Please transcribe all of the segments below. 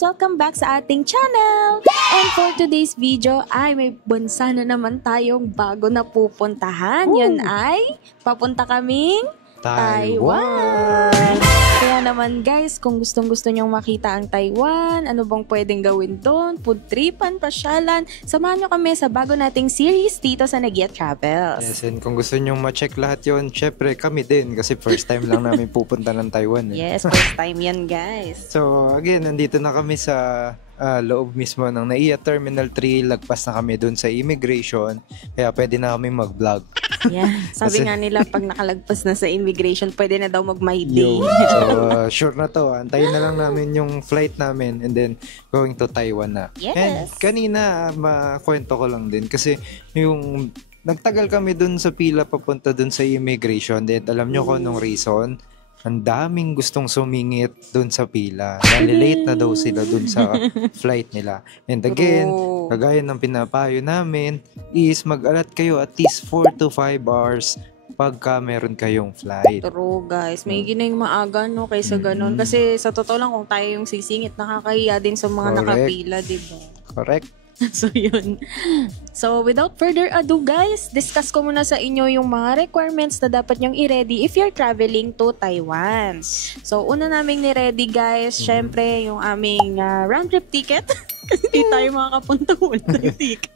guys! Welcome back sa ating channel! And for today's video ay may bansa na naman tayong bago na pupuntahan. Yun ay papunta kaming Taiwan! Kaya naman guys, kung gustong-gusto nyong makita ang Taiwan, ano bang pwedeng gawin doon, food tripan, pasyalan, samahan nyo kami sa bago nating series dito sa Nagya Travels. Yes, and kung gusto nyong ma-check lahat yun, syempre kami din kasi first time lang namin pupunta ng Taiwan. Yes, first time yan guys. So again, nandito na kami sa loob mismo ng NAIA Terminal 3, lagpas na kami doon sa immigration, kaya pwede na kami mag-vlog. Yeah, sabi nga nila pag nakalagpas na sa immigration, pwede na daw mag-my day. So sure na to, antayin na lang namin yung flight namin and then going to Taiwan na. Yes. And kanina, makwento ko lang din kasi yung nagtagal kami dun sa pila papunta dun sa immigration, then alam nyo kung anong reason? Ang daming gustong sumingit dun sa pila. Dahil late na daw sila dun sa flight nila. And again, kagaya ng pinapayo namin, is mag-alat kayo at least 4 to 5 hours pagka meron kayong flight. True guys, may ginayang maaga no kaysa ganun. Kasi sa totoo lang kung tayo yung sisingit, nakakahiya din sa mga nakapila, diba? Correct. So yun. So without further ado guys, discuss ko muna sa inyo yung mga requirements na dapat nyong i-ready if you're traveling to Taiwan. So una naming ni-ready guys, syempre yung aming round trip ticket. Hindi tayo makakapunta kung wala tayong ticket.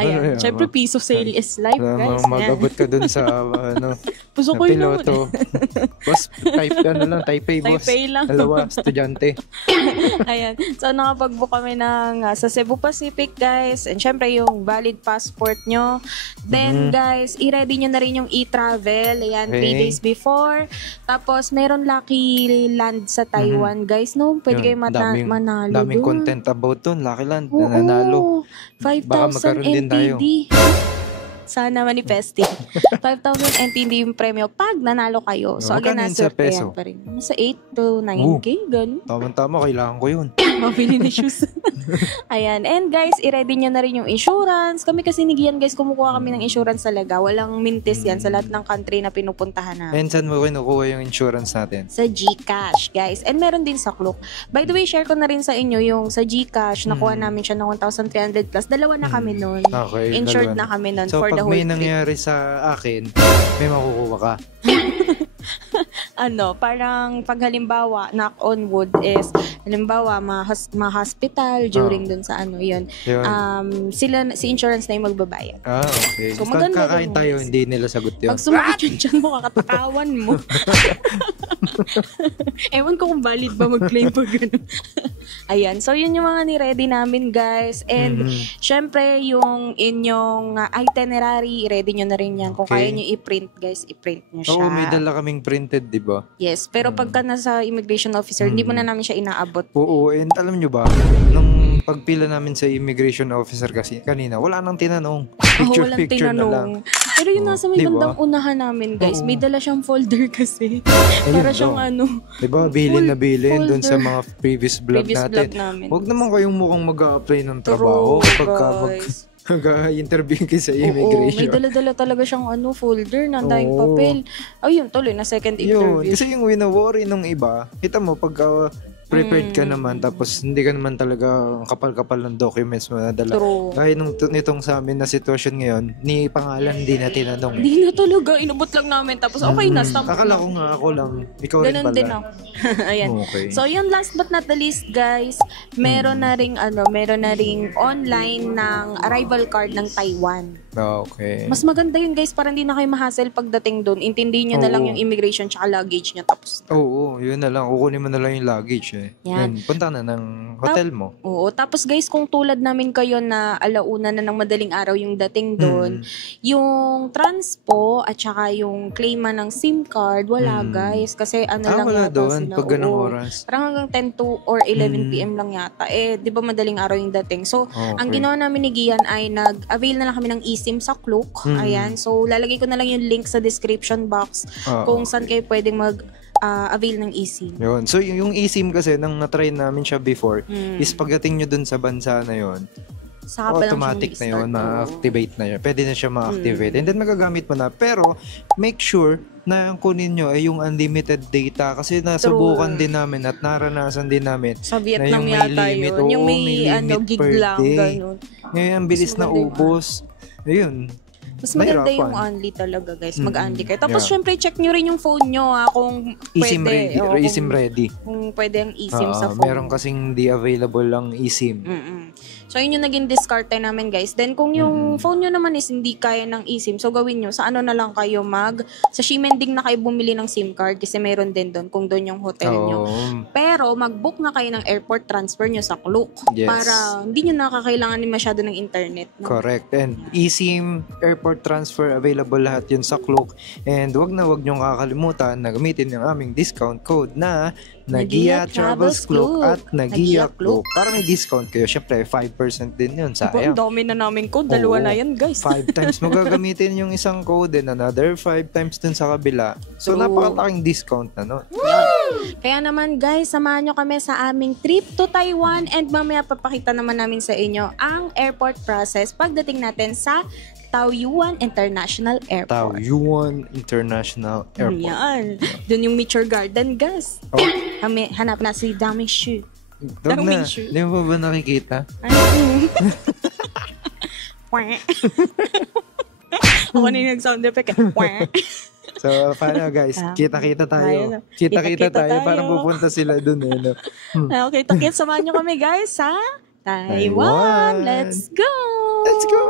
Ayan, syempre piece of sale is life guys. Mag-abot ka dun sa Puso ko piloto. Boss, type ka na lang, Taipei boss. Taipei lang. Dalawa, estudyante. Ayan, so nakapag-book kami ng sa Cebu Pacific guys, and syempre yung valid passport nyo. Then guys, i-ready nyo na rin yung e-travel. Ayan, 3 days before. Tapos meron Lucky Land sa Taiwan guys, no? Pwede kayo manalo Daming dun. content about dun, Lucky Land, nananalo. 5,000 NTD. Sana manifesting. 5,000 NTD yung premyo pag nanalo kayo. So again, nasa peso pa rin. Nasa 8 to 9K, ganun. Tama-tama, kailangan ko yun. Mabili na shoes. Ayan. And guys, i-ready nyo na rin yung insurance. Kami kasi ni Gian guys, kumukuha kami ng insurance talaga. Walang mintis yan sa lahat ng country na pinupuntahan namin. And saan mo kinukuha yung insurance natin? Sa GCash, guys. And meron din sa Klook. By the way, share ko na rin sa inyo yung sa GCash. Nakuha namin siya ng 1,300 plus. Dalawa na kami nun. Okay, insured na kami nun so, for the whole may trip. Nangyari sa akin, may makukuha ka. Parang pag halimbawa, knock on wood is, halimbawa, ma-hospital during dun sa yun. Si insurance na yung magbabayad. Okay. So, maganda kakain tayo, hindi nila sagot yun. Pag sumakit yung tiyan mo, kakatakawan mo. Ewan ko kung valid ba mag-claim pag gano'n. Ayan. So, yun yung mga ni-ready namin, guys. And, syempre, yung inyong itinerary, ready nyo na rin yan. Kung kaya nyo i-print, guys, i-print nyo siya. Oo, may dala kaming printed, di ba? Yes. Pero pagka nasa immigration officer, hindi mo na namin siya inaabot. Oo, and alam nyo ba, nung pagpila namin sa immigration officer kasi kanina, wala nang tinanong. Picture na lang. Pero yung nasa may bandang unahan namin, guys, may dala siyang folder kasi. Para siyang diba, bilin na bilin doon sa mga previous vlog natin. Huwag naman kayong mukhang mag-a-apply ng trabaho kapag mag-interview kayo sa immigration. May dala-dala talaga siyang folder na dahing papel. Ayun, tuloy na second interview. Kasi yung wina-worry nung iba, kita mo pagka prepared ka naman tapos hindi ka naman talaga kapal-kapal ng documents mo na dala. Dahil nitong sa amin na sitwasyon ngayon, ni pangalan hindi na tinanong. Hindi na talaga, inabot lang namin tapos okay na, stop. Akala ko nga ako lang, ikaw rin pala. Ganun din ako. Ayan. Okay. So yun, last but not the least guys, meron na ring online ng arrival card ng Taiwan. Okay. Mas maganda yun guys, para hindi na kayo ma-hassle pagdating doon. Intindihin nyo na lang yung immigration tsaka luggage nyo tapos. Oo, yun na lang. Kukunin mo na lang yung luggage Yan. Punta na ng hotel mo. Oo. Tapos guys, kung tulad namin kayo na alauna na ng madaling araw yung dating doon, yung transpo at saka yung claima ng SIM card, wala guys. Kasi lang wala yata doon sila. pag ganong oras. Parang hanggang 10 to or 11 p.m. lang yata. Di ba madaling araw yung dating? So, ang ginawa namin ni Gian ay nag-avail na lang kami ng eSIM sa Klook. Ayan. So, lalagay ko na lang yung link sa description box kung saan kayo pwedeng avail ng eSIM. Yun. So, yung eSIM kasi, nang na-try namin siya before, is pagdating nyo dun sa bansa na yon, Saka pa lang automatic na siyang yun, i-start, ma-activate na yun. Pwede na siya ma-activate. And then magagamit mo na. Pero make sure na ang kunin nyo ay yung unlimited data kasi nasubukan din namin at naranasan din namin Sa na Vietnam yung may yata limit. yun. Yung Oo, may limit gig per lang, day. ganun. Ngayon, ang bilis na maganda yung ubos. Ayun. Mas maganda Mahirapan. yung only talaga, guys. Mag-only kayo. Tapos, Yeah. syempre, check nyo rin yung phone nyo, kung eSIM pwede. ready. Oo, eSIM ready. Kung pwede ang eSIM sa phone. Meron kasing di available lang eSIM. So, yun yung naging discard namin, guys. Then, kung yung phone nyo naman is hindi kaya ng eSIM, so gawin nyo, sa ano na lang kayo sa Shimending na kayo bumili ng SIM card kasi meron din doon kung doon yung hotel nyo. Pero, mag-book na kayo ng airport transfer nyo sa Klook. Yes. Para hindi nyo nakakailangan din masyado ng internet. No? Correct. And eSIM, airport transfer, available lahat yun sa Klook. And wag nyong kakalimutan na gamitin yung aming discount code na Nagia Travels Klook at Nagia Klook. Para may discount kayo. Syempre, 5% din yun. Ang Sayang. dami na namin code. Dalawa na yan, guys. 5 times mo gagamitin yung isang code and another 5 times dun sa kabila. So, True. napakalaking discount na, no? Kaya naman, guys, samahan nyo kami sa aming trip to Taiwan and mamaya papakita naman namin sa inyo ang airport process pagdating natin sa Taoyuan International Airport. Taoyuan International Airport. Yan. Doon yung Nature Garden, guys. Kami, hanap na si Dami Shu. Doon na. Di mo ba nakikita? Ako na yung nag-sound effect. So, paano guys? Kita-kita tayo. Kita-kita tayo. Parang pupunta sila dun eh. No? Okay, takit. Samahan nyo kami, guys, sa Taiwan. Let's go! Let's go!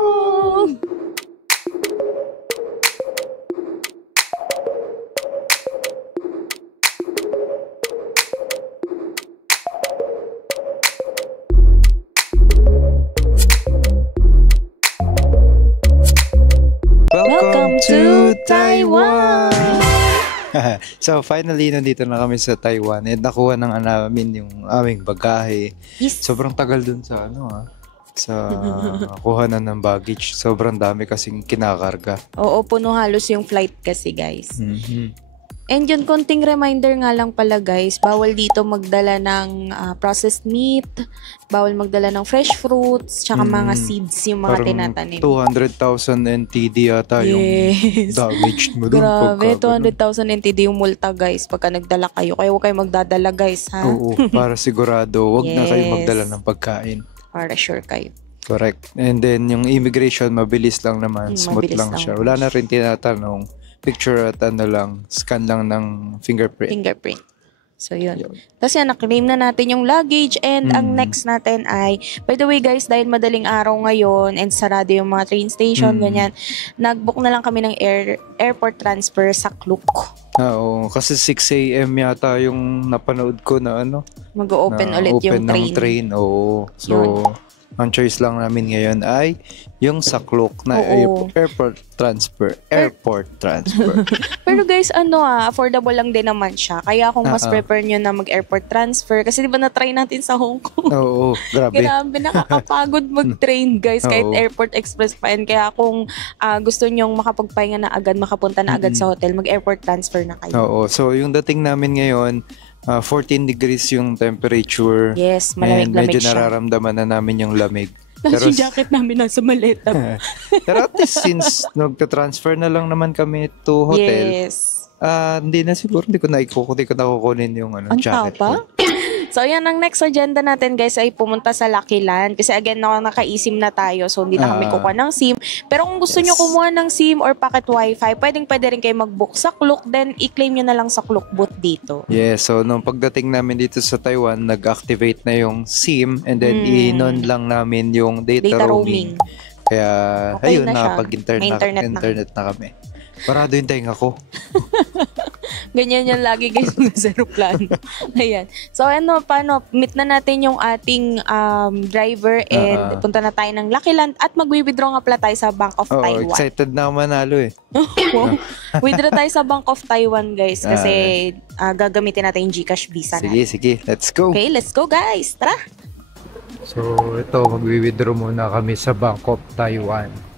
Welcome to Taiwan! So finally, nandito na kami sa Taiwan and nakuha ng namin yung aming bagahe. Yes. Sobrang tagal dun sa sa kuhanan ng baggage. Sobrang dami kasing kinakarga. Oo, puno halos yung flight kasi, guys. Mm-hmm. And yun, konting reminder nga lang pala, guys, bawal dito magdala ng processed meat, bawal magdala ng fresh fruits, tsaka mga seeds yung mga tinatanim. 200,000 NTD yata yung damaged mo dun. Grabe, 200,000 NTD yung multa, guys, pagka nagdala kayo. Kaya huwag kayo magdadala, guys, ha? Oo, para sigurado, wag na kayo magdala ng pagkain. Para sure kayo. Correct. And then, yung immigration, mabilis lang naman. Smooth mabilis lang lang siya. Wala na rin tinatanong. Picture at scan lang ng fingerprint. So, yun. Tapos yan, na-claim na natin yung luggage and ang next natin ay, by the way guys, dahil madaling araw ngayon and sarado yung mga train station, ganyan, nag-book na lang kami ng airport transfer sa Klook. Oo, kasi 6 a.m. yata yung napanood ko na Mag-open ulit yung train. Open ng train, oo. So, ang choice lang namin ngayon ay yung sa Klook na airport transfer. Pero guys, affordable lang din naman siya. Kaya kung mas prefer nyo na mag-airport transfer, kasi di ba na-try natin sa Hong Kong? Oo, grabe. Grabe, nakakapagod mag-train guys, kahit airport express pa yan. Kaya kung gusto nyong makapagpahinga na agad, makapunta na agad sa hotel, mag-airport transfer na kayo. Oo, so yung dating namin ngayon, 14 degrees yung temperature. Yes, malamig-lamig medyo siya. nararamdaman na namin yung lamig. Tapos yung jacket namin nasa maleta. Pero at least since nagta-transfer na lang naman kami to hotel, hindi na siguro, hindi ko nakukunin yung jacket ko. So, yan ang next agenda natin, guys, ay pumunta sa Lucky Land. Kasi again, naka-eSIM na tayo, so hindi na kami kukuha ng SIM. Pero kung gusto nyo kumuha ng SIM or pocket wifi, pwede rin kayo mag-book sa Klook, then i-claim nyo na lang sa Klook booth dito. Yeah, so nung pagdating namin dito sa Taiwan, nag-activate na yung SIM and then i-on lang namin yung data roaming. Kaya, okay ayun, na internet na kami. Parado yung tenga ko. Ganyan yan lagi guys sa aeroplano. Ayan. So paano? Meet na natin yung ating driver and punta na tayo ng Lucky Land at mag-withdraw nga pala tayo sa Bank of Taiwan. Excited na ako manalo eh. Withdraw tayo sa Bank of Taiwan guys kasi gagamitin natin yung GCash Visa natin. Sige. Let's go. Okay, let's go guys. Tara! So ito, mag-withdraw muna kami sa Bank of Taiwan.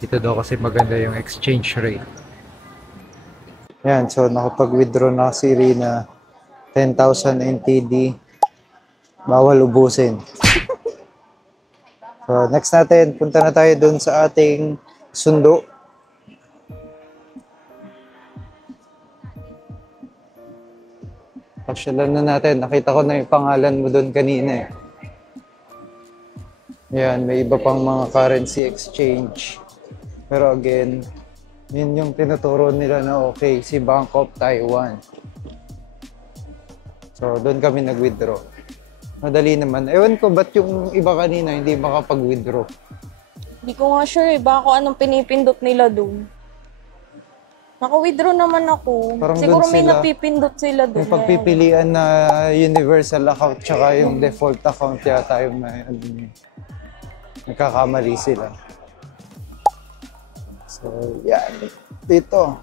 Ito daw kasi maganda yung exchange rate. Yan, so nakapag-withdraw na si Rina 10,000 NTD. Bawal ubusin. So, next natin, punta na tayo dun sa ating sundo. Pasyalan na natin. Nakita ko na yung pangalan mo dun kanina eh. Yan, may iba pang mga currency exchange. Pero again, yun yung tinuturo nila na okay, si Bank of Taiwan. So, doon kami nag-withdraw. Madali naman. Ewan ko, ba't yung iba kanina hindi makapag-withdraw? Hindi ko nga sure ba kung anong pinipindot nila doon. Naka-withdraw naman ako. Parang Siguro doon may sila, napipindot sila doon. yung pagpipilian na universal account tsaka yung default account yata yung nagkakamali sila. So, yan. Dito.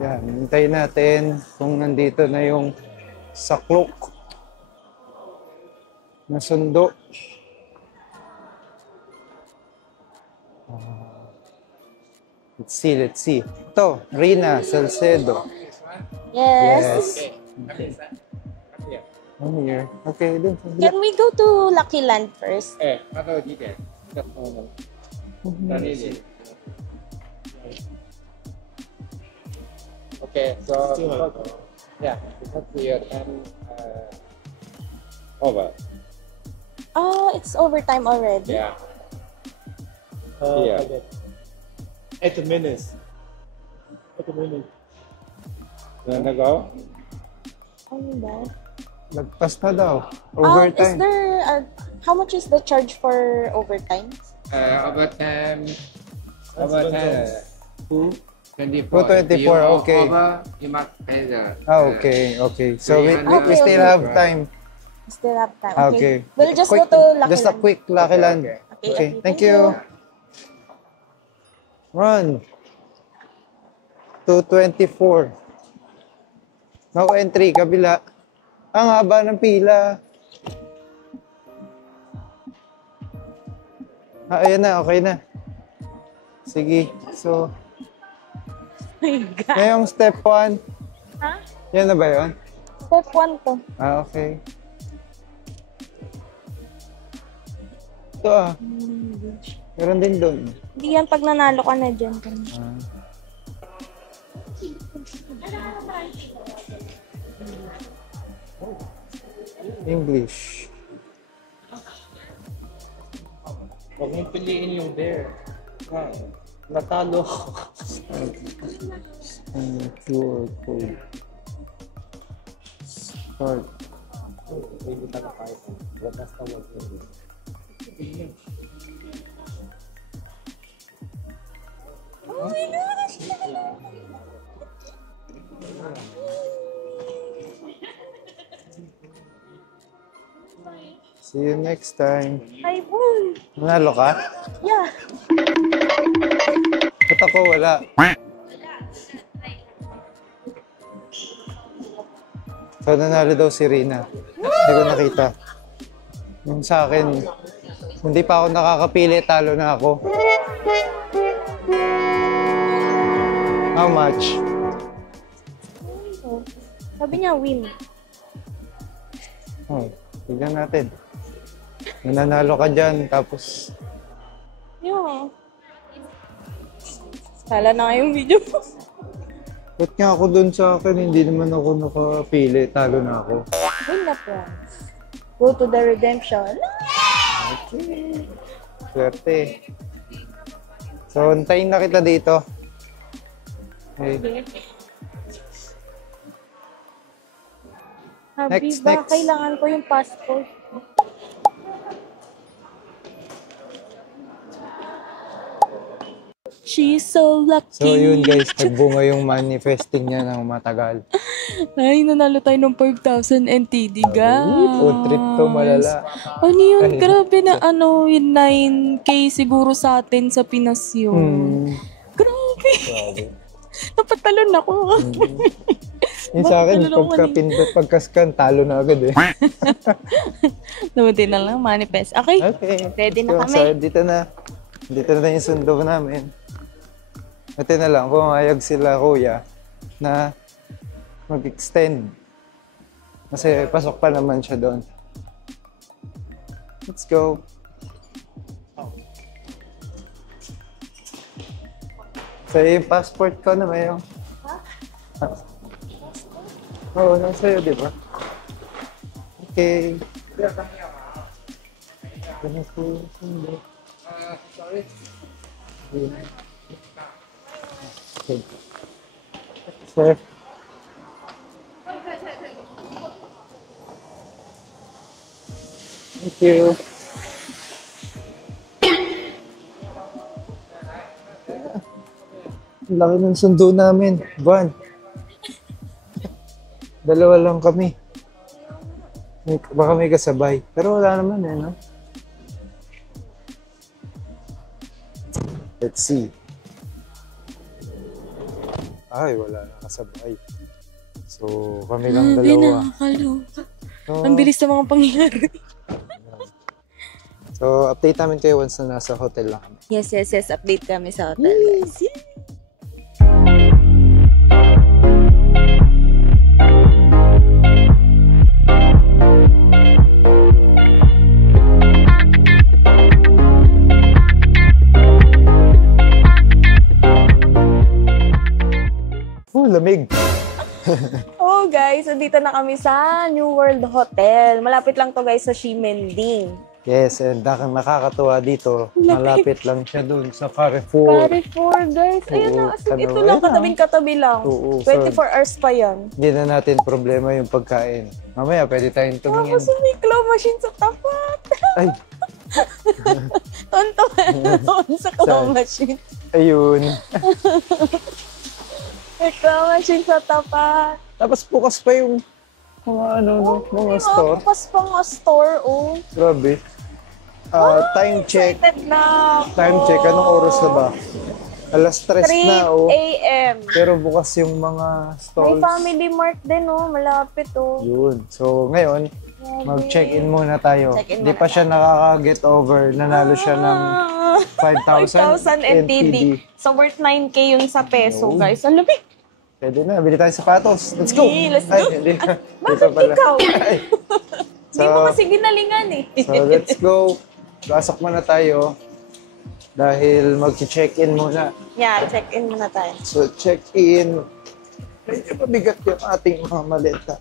Yan. Hintayin natin kung nandito na yung saklok na sundo. Let's see, let's see. Ito, Rina Salcedo. Yes. I'm here. Okay, dun. Can we go to Lucky Land first? Okay, so yeah, because your time over. Oh, it's overtime already. Yeah. Yeah. Yeah. 8 minutes. 8 minutes. You wanna go? Ano ba? Lagpas na daw. Is Overtime. there, how much is the charge for overtime? Overtime. Two 24. 224, If you okay. Over, you must pay the. Okay, okay. So we Okay, still okay. have time. Still have time. Okay. Okay. We'll just Quick- go to Lucky Just a Land. quick Lucky Land. Okay. Okay, thank you. Run. 224. No entry, kabila. Ang haba ng pila. Ayan na, okay na. Sige, so, My God. ngayong step 1. Ha? Yan na ba yun? Step 1 to. Okay. Ito meron din doon. Hindi yan pag nanalo ka na dyan. English. Huwag mong piliin yung there. Natalo ako. QR code. Start. Hindi ka na kahit. Basta mag-pili. See you next time. Ay, boy. Nanalo ka? Yeah. Ba't ako wala? So, nanalo daw si Rina. Hindi ko nakita. Yung sa akin, hindi pa ako nakakapili, talo na ako. How much? Oh. Sabi niya, win. Oh, tignan natin. Nananalo ka dyan, tapos Yeah. Sala na nga yung video mo. ba't nga ako dun sa akin, hindi naman ako nakapili, talo na ako. Win na prize. Go to the redemption. Swerte. So, antayin na kita dito. Okay. Habi Next, ba? next. Kailangan ko yung passport. She's so lucky. So, yun guys, nagbunga yung manifesting niya ng matagal. Ay, nanalo tayo ng 5,000 NTD, guys. Food trip to, malala. Ano yun? Ay. Grabe na yung 9K siguro sa atin sa Pinas yun. Grabe. Napatalon ako. Yung sa akin, Bakit naloko pagka-pindot, pagka-scan, talo na agad eh. Nabuti na lang, manifest. Okay. Okay. Ready na So, kami. So, dito na yung sundo namin. Ito na lang, pumayag sila kuya na mag-extend. Kasi pasok pa naman siya doon. Let's go. So, yung passport ko na may yung... Ha? Oo, sa'yo, di ba? Okay. Sorry. Okay. Sir. Thank you. Ang laki ng sundo namin. Buwan. Dalawa lang kami. Baka may kasabay. Pero wala naman eh, no? Let's see. Ay, wala na kasabay. So, kami lang dalawa. Nakakaloka. So, Ang bilis ng mga pangyayari. so, update namin kayo once na nasa hotel lang kami. Yes. Update kami sa hotel, guys. Lamig. Oh guys, andito na kami sa New World Hotel. Malapit lang to guys sa Ximending. Yes, and nakakatuwa dito. Malapit lang siya dun sa Carrefour. Carrefour guys. Ayun na, Oo, as in, ito lang, katabing-katabi lang. Oo, 24 hours pa yan. Hindi na natin problema yung pagkain. Mamaya, pwede tayong tumingin. Tapos may claw machine sa tapat. Ay, Tonto doon sa claw Saan? machine. ayun. May claw machine sa tapat. Tapos bukas pa yung mga mga store. Bukas pa nga store, oh. Grabe. Time check. Excited na ako. Time check. Anong oras na ba? Alas 3 na, 3 oh. a.m. Pero bukas yung mga May stalls. Family Mart din, oh. Malapit, oh. Yun. So, ngayon, mag-check-in muna tayo. Check-in Hindi muna pa siya nakaka-get over. Nanalo siya ng 5,000 NTD. So, worth 9K yun sa peso, guys. Ang lamig. Pwede na. Bili tayo sapatos. Let's go! Hey, let's go. Ay, hindi. Bakit ikaw? Ay. Hindi mo kasi ginalingan, eh. So, let's go. Pasok muna tayo. Dahil mag-check-in muna. Yeah, check-in muna tayo. So, check-in. Medyo mabigat yung ating mga maleta.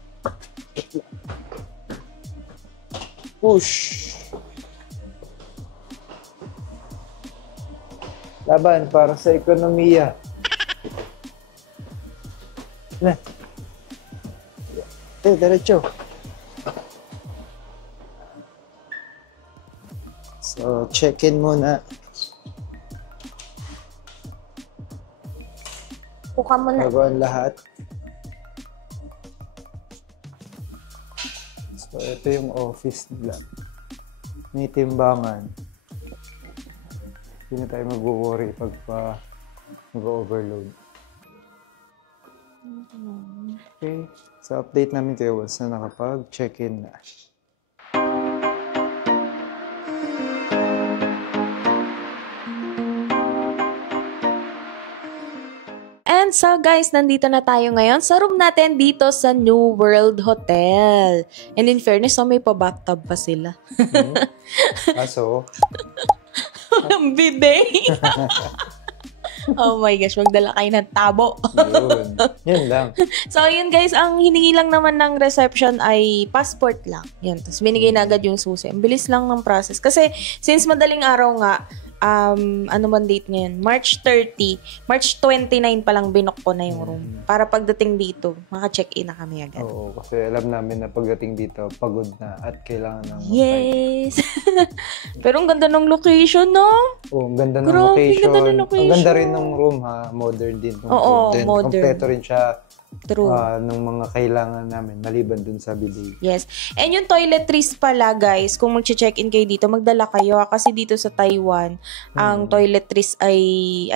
Push. Laban para sa ekonomiya. Na. Diretso. So, check-in muna. Buka mo na. Bago ang lahat. So, ito yung office nila. May timbangan. Hindi na tayo mag-worry pag mag-overload. Okay. So, update namin kayo once na nakapag-check-in na. And so guys, nandito na tayo ngayon sa room natin dito sa New World Hotel. And in fairness, may pa-bathtub pa sila. Kaso, Ang bidet. Oh my gosh, magdala kayo ng tabo. yun. Yun lang. So yun guys, ang hiningi lang naman ng reception ay passport lang. Yan, tapos binigay na agad yung susi. Ang bilis lang ng process. Kasi since madaling araw nga, ano man date ngayon? March 30. March 29 pa lang binok ko na yung room. Para pagdating dito, maka-check-in na kami agad. Oo, kasi alam namin na pagdating dito, pagod na at kailangan ng Yes! Pero ang ganda ng location, no? Oh, ang ganda ng Grabe, location. ganda ng location. Ang ganda rin ng room, ha? Modern din. Oo, modern. Kompleto rin siya True. ng mga kailangan namin, maliban dun sa bilig. Yes. And yung toiletries pala, guys, kung mag-check-in kayo dito, magdala kayo. Kasi dito sa Taiwan, ang toiletries ay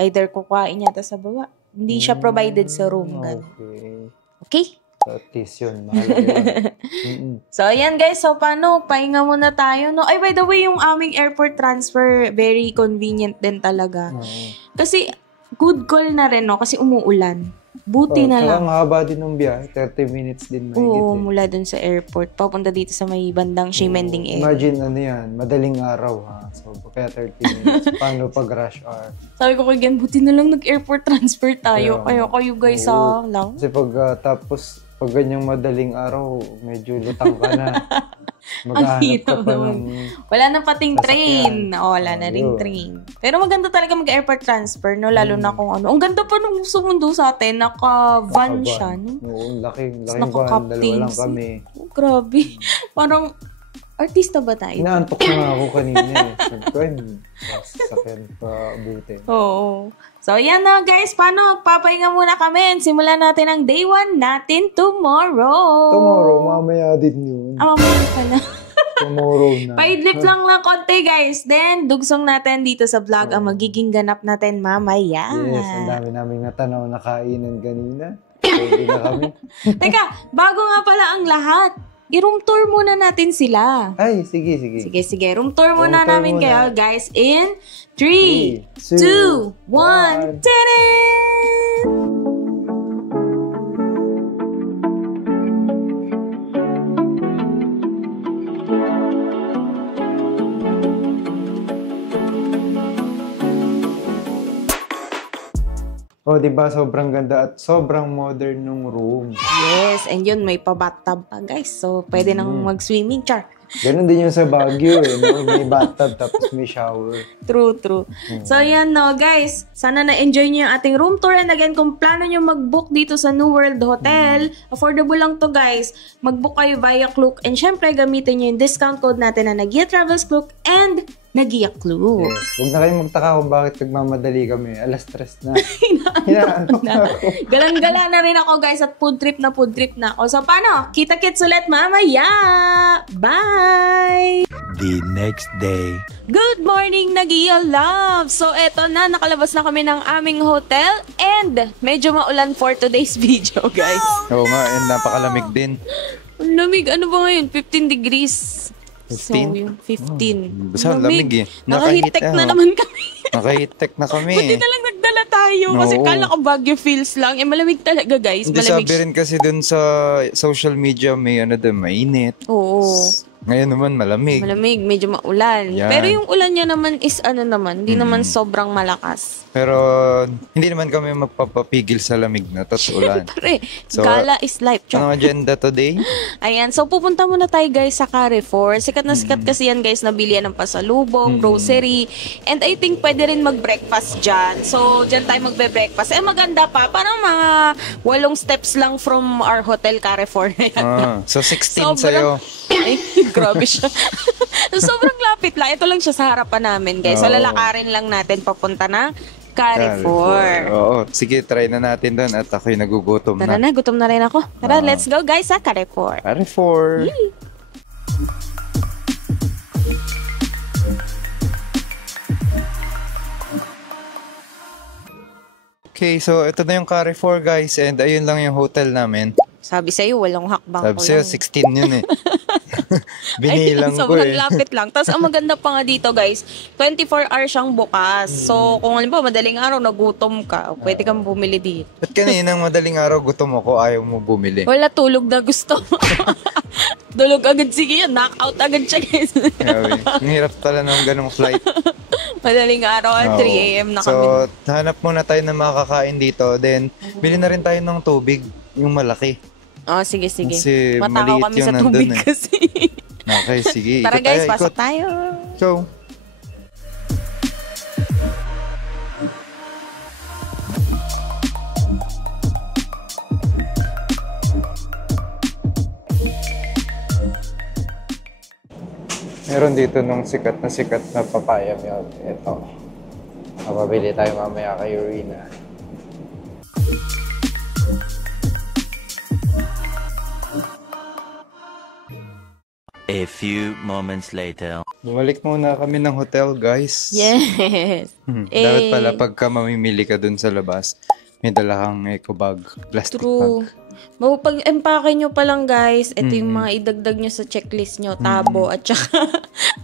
either kukain yata sa baba. Hindi siya provided sa room. Ganun. Okay. Okay? So, at least yun. Mahalaga yun. So, ayan guys. So, paano? Pahinga muna tayo, no? Ay, by the way, yung aming airport transfer, very convenient din talaga. Kasi, good call na rin, no? Kasi umuulan. Buti na lang. Ang haba din ng biyahe, 30 minutes din Oo, mahigit mula dun sa airport. Papunta dito sa may bandang Shimending area. Imagine ano yan, madaling araw ha. So, kaya 30 minutes. Paano pag rush hour? Sabi ko kay Gan, buti na lang nag-airport transfer tayo. Kaya, Kayo guys lang. Kasi tapos pag ganyang madaling araw, medyo lutang ka na. Maghahanap ka pa ng... Wala na pating sasakyan. train. Wala na ring Ayun. train. Pero maganda talaga mag-airport transfer, no? Lalo na kung ano. Ang ganda pa nung sumundo sa atin. Naka-van siya, no? Oo, laking Tapos van. naka-captain Dalawa lang seat. kami. Oh, grabe. Parang, artista ba tayo? Inaantok na nga ako kanina eh. Sabi ko, ay, sasakyan pa buti. Oo. So, yan na guys. Paano? Papahinga muna kami. Simulan natin ang day 1 natin tomorrow. Tomorrow, mamaya din yun. Mamaya pala. Tomorrow na. Paidlip lang ng konti guys. Then, dugsong natin dito sa vlog ang magiging ganap natin mamaya. Yes, ang dami naming natanaw na kainan kanina. Pwede na kami. Teka, bago nga pala ang lahat, i-room tour muna natin sila. Ay, sige. Sige. Room tour muna Room tour namin muna. kayo guys in 3, 2, 1, 1. Oh, di ba sobrang ganda at sobrang modern nung room. Yes, and yun, may pa-bathtub pa guys. So, pwede nang mag-swimming, char. Ganun din yung sa Baguio eh, no? May bathtub tapos may shower. True. So, yan no, guys. Sana na-enjoy nyo yung ating room tour. And again, kung plano nyo mag-book dito sa New World Hotel, affordable lang to, guys. Mag-book kayo via Klook. And syempre, gamitin nyo yung discount code natin na Nagia Travels Klook and Nagia Klook. Yes. Huwag na kayong magtaka kung bakit nagmamadali kami. Alas stress na. Hinaantok na ako. Galang-gala na rin ako, guys. At food trip na ako. So, paano? Kita-kits ulit mamaya! Bye! The next day. Good morning, Nagia Love! So, eto na, nakalabas na kami ng aming hotel and medyo maulan for today's video, guys. Oo nga, and napakalamig din. Ang lamig, ano ba ngayon? 15 degrees. 15? So, yung 15. Basta lamig eh. Naka-heat-tech na naman kami. Naka-heat-tech na kami. Buti na lang nagdala tayo kasi Oo. kala ko Baguio feels lang. Malamig talaga, guys. Hindi, Malamig. sabi rin kasi dun sa social media may mainit. Oo. Ngayon naman malamig. Malamig, medyo maulan. Yan. Pero yung ulan niya naman is hindi naman sobrang malakas. Pero hindi naman kami magpapapigil sa lamig na tapos ulan. Pare, So, gala is life. Chok. Anong agenda today? Ayan, so pupunta muna tayo guys sa Carrefour. Sikat na sikat kasi yan guys, nabilihan ng pasalubong, grocery. And I think pwede rin mag-breakfast dyan. So, dyan tayo magbe-breakfast. Maganda pa. Parang mga 8 steps lang from our hotel Carrefour na yan. So 16 sa'yo. Ay, grabe siya. Sobrang lapit lang. Ito lang siya sa harapan namin guys. So, Oo. lalakarin lang natin papunta na Carrefour. Oo. Sige, try na natin doon at ako'y nagugutom Tara na. na, gutom na rin ako. Tara, let's go guys sa Carrefour. Carrefour. Okay, so ito na yung Carrefour guys and ayun lang yung hotel namin. Sabi sa'yo, walang hakbang Sabi ko sa'yo, lang. 16 yun eh. Binilang ko sobrang eh. lapit lang. Tapos ang maganda pa nga dito guys, 24 hours siyang bukas. So kung halimbawa madaling araw nagutom ka, pwede kang bumili dito. Ba't kaninang madaling araw gutom ako, ayaw mo bumili? Wala tulog na gusto. Tulog agad, sige yan, knockout agad siya guys. Grabe. Ang hirap pala ng ganong flight. Madaling araw, 3 Oo. a.m. na So, kami. hanap muna tayo ng makakain dito. Then, bili na rin tayo ng tubig, yung malaki. Oh, sige. Kasi Matakaw maliit kami yung sa nandun tubig eh. kasi. Okay, sige. Tara Ikot guys, tayo, pasok ikot. tayo. Go. Meron dito nung sikat na papaya milk. Ito. Mapabili tayo mamaya kay Urina. A few moments later. Bumalik muna kami ng hotel, guys. Yes. Dapat pala pagka mamimili ka dun sa labas, may dala kang eco bag, plastic True. bag. Pag-empake nyo pa lang guys, ito yung mga idagdag nyo sa checklist nyo, tabo at saka,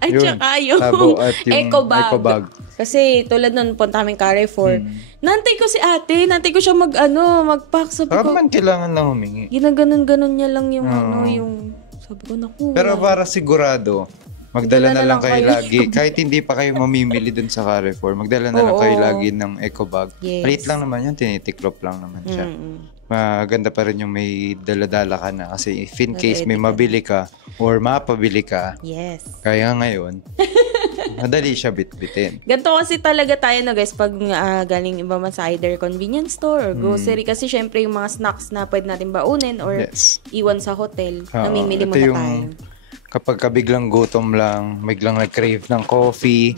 Yun, saka yung tabo at yung eco bag. eco bag. Kasi tulad nun, punta kaming Carrefour. Nantay ko si ate, nantay ko siya mag-pack. Sabi Baka ko, man kailangan na humingi. ginaganon-ganon niya lang yung yung, sabi ko, naku. Pero wala. para sigurado, magdala Magdala na lang na kayo kayo. lagi. Kahit hindi pa kayo mamimili dun sa Carrefour, magdala na lang Oo. kayo lagi ng eco bag. Yes. Maliit lang naman yun, tinitiklop lang naman siya. Mm-mm. Maganda pa rin yung may dala-dala ka na. Kasi if in case may Ready ka. mabili ka or mapabili ka, Yes. kaya ngayon, madali siya bitbitin. Ganito kasi talaga tayo na guys pag galing iba man sa either convenience store or grocery kasi syempre yung mga snacks na pwede natin baunin or Yes. iwan sa hotel, Oo, namimili ito muna yung tayo. Kapag ka biglang gutom lang, biglang nag-crave ng coffee.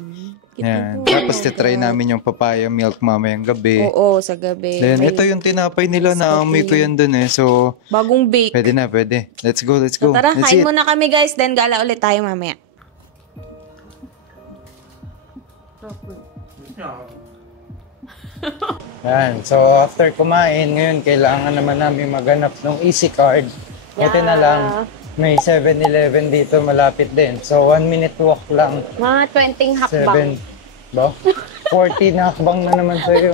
Yan. Tapos titry namin yung papaya milk mamayang gabi. Oo, sa gabi. Then, May ito yung tinapay nila na amoy ko yan dun eh. So, bagong bake. pwede na, pwede. Let's go, let's go. Tara, Let's kain eat. muna kami guys, then gala ulit tayo mamaya. Yan. So, after kumain, ngayon, kailangan naman namin maghanap ng easy card. Buti na lang, may 7-Eleven dito malapit din. So, 1 minute walk lang. Mga 20 hakbang. 7, ba? 40 na hakbang na naman sa'yo.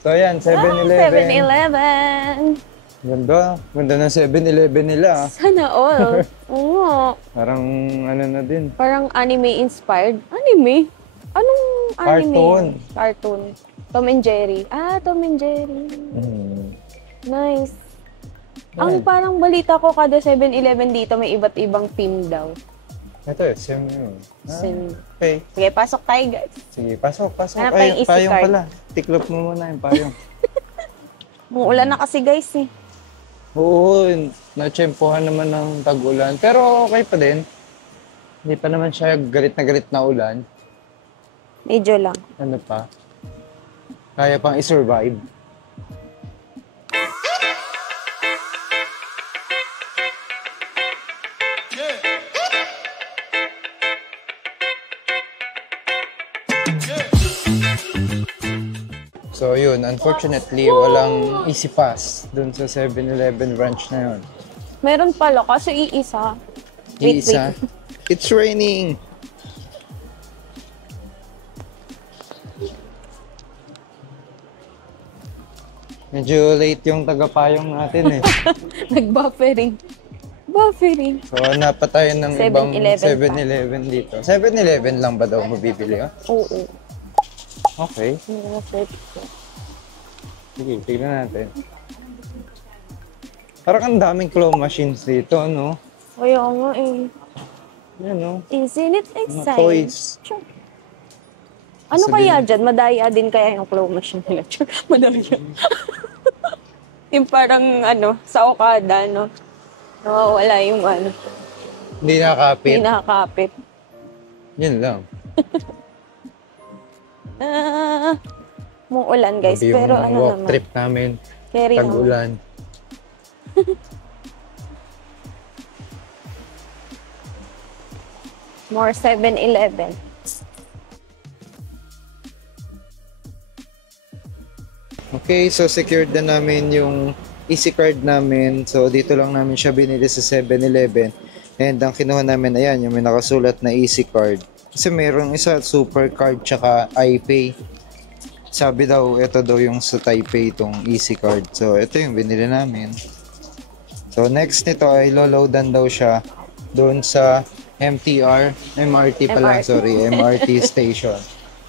So, yan, 7-Eleven. 7-Eleven. Ganda. Ganda ng 7-Eleven nila. Sana all. Oo. Parang ano na din. Parang anime-inspired. Anime? Anong anime? Cartoon. Cartoon. Tom and Jerry. Ah, Tom and Jerry. Nice. Ang parang balita ko kada 7-Eleven dito may iba't ibang theme daw. Ito eh, same yun. Sim. Okay. Sige, pasok tayo guys. Sige, pasok. Hanap Ay, tayong easy payong card. pala. Tiklop mo muna yung payong. Muulan na kasi guys eh. Oo, natsyempohan naman ng tag-ulan. Pero okay pa din. Hindi pa naman siya galit na ulan. Medyo lang. Ano pa? Kaya pang i-survive. So yun, unfortunately, walang easy pass dun sa 7-Eleven branch na yun. Meron pala kasi iisa. Wait, Isa. It's raining! Medyo late yung tagapayong natin eh. Nag-buffering. Buffering. So hanap pa tayo ng ibang 7-Eleven pa. 7-Eleven dito. 7-Eleven lang ba daw mabibili? Ah? Oo. Okay. Sige, tignan natin. Parang ang daming claw machines dito, no? Kaya nga eh. Yan, no? Isn't it Mga exciting? toys. Ano Sabihin- kaya dyan? Madaya din kaya yung claw machine nila. Madaya. Yung parang sa Okada, no? Nawawala yung Hindi nakakapit. hindi nakakapit. Yun lang. Muulan guys, Sabi yung pero walk naman. trip namin, Carry naman. tag-ulan. More 7-Eleven. Okay, so secured na namin yung easy card namin. So dito lang namin siya binili sa 7-Eleven. And ang kinuha namin, ayan, yung may nakasulat na easy card. Kasi mayroong isa, super card tsaka iPay. Sabi daw, ito daw yung sa Taipei itong easy card. So ito yung binili namin. So next nito ay loloadan daw siya doon sa MRT pala, MRT. sorry, MRT station.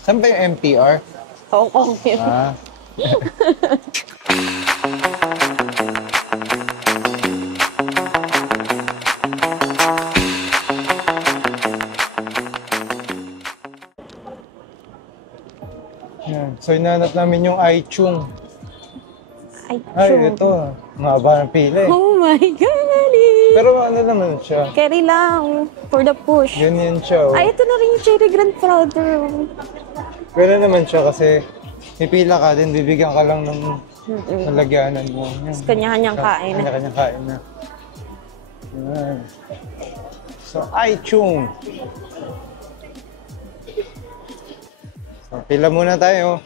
Saan ba yung MTR? Hong Kong yun. Ah, yan. So, inanap namin yung iChung. Ay, Ay, sure. ito. Mahaba ng pila eh. Oh my God! Pero ano naman siya? Carry lang. For the push. Ganyan siya. Oh. Ay, ito na rin yung Cherry Grand Powder. Ganun naman siya kasi pipila ka din, bibigyan ka lang ng nalagyanan mo. Yan. Kanya-kanyang kain. Kanya-kanyang kain na. Yan. So, iChung. So, pila muna tayo.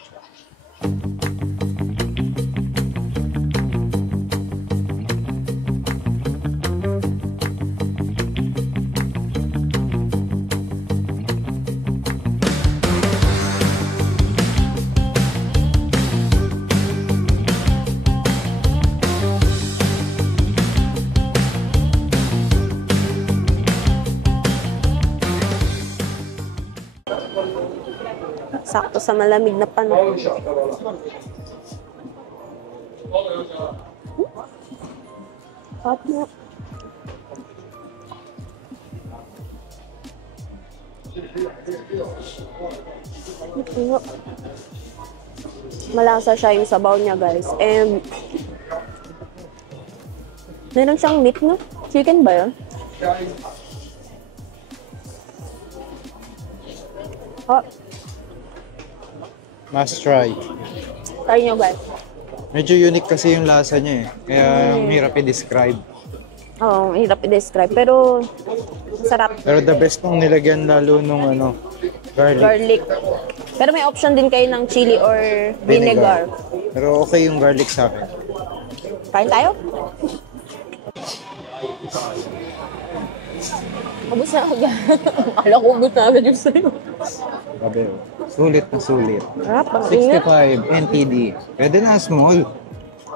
sakto sa malamig na panahon. Hot na. Malasa siya yung sabaw niya, guys. And meron siyang meat, no? Chicken ba yun? Oh, Must try. try nyo, guys. Medyo unique kasi yung lasa niya eh. Kaya hirap i-describe. Oo, hirap i-describe. Pero, sarap. Pero the best pong nilagyan lalo nung garlic. Garlic. Pero may option din kayo ng chili or vinegar. Pero okay yung garlic sa akin. Kain tayo? Ubus na agad. Akala ko ubus na agad yung sa'yo. Grabe. Sulit na sulit. Harap, ang ingat. 65 NTD. Pwede na small.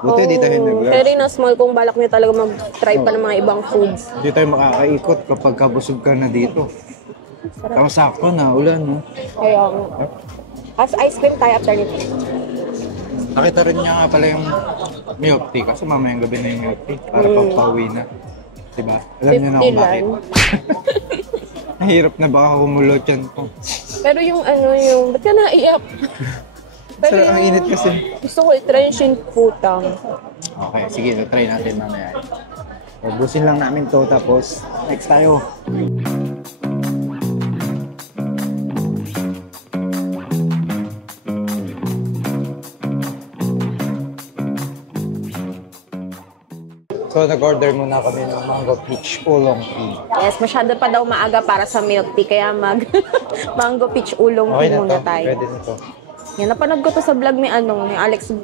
Buti di tayo nag-large. Pero na small kung balak niyo talaga mag-try pa ng mga ibang foods. Hindi tayo makakaikot kapag kabusog ka na dito. Tapos sakto na, ulan, no? Kaya, as ice cream tayo after nito. Nakita rin niya nga pala yung milk tea. Kasi mamayang gabi na yung milk tea. Para pagpauwi na. Diba? Alam niyo na kung bakit. Nahirap na baka kumulot yan po. Pero yung ba't ka naiyak? Pero Ang init kasi. gusto ko i-try yung shinputang. Okay, sige, try natin mamaya. Ubusin lang namin to tapos next tayo. So, nag-order muna kami ng mango peach oolong tea. Yes, masyado pa daw maaga para sa milk tea, kaya mango peach oolong Okay tea na muna to, tayo. pwede na to. Yan, napanood ko to sa vlog ni Alex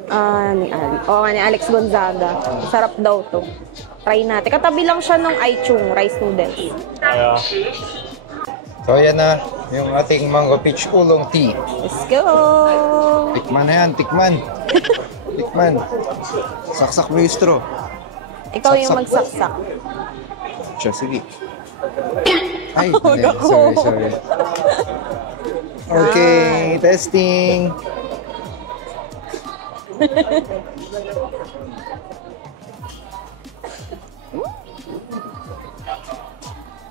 Gonzaga. Sarap daw to. Try natin. Katabi lang siya ng Aichung rice noodles. So, yan na yung ating mango peach oolong tea. Let's go! Tikman na yan, tikman. Tikman. Saksak mo yung straw. Ikaw yung magsaksak. Siya, sige. Ay, Oh, hindi. naku. Sorry. Okay, testing.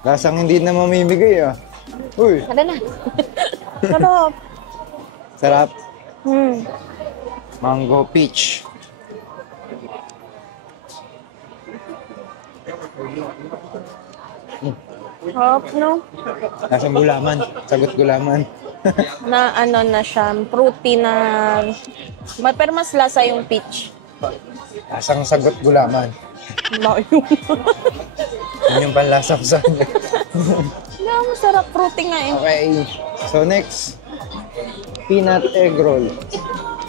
Lasang hindi na mamimigay ah. Uy, Tara na. Sarap. sarap. Hmm. Mango peach. Sarap, no? Lasang gulaman. Sagot gulaman. Na na siya, fruity na... Pero mas lasa yung peach. Lasang sagot gulaman. Layo. Yun yung panlasa ko sa akin. Na, masarap. Fruity nga eh. Okay. So next, peanut egg roll.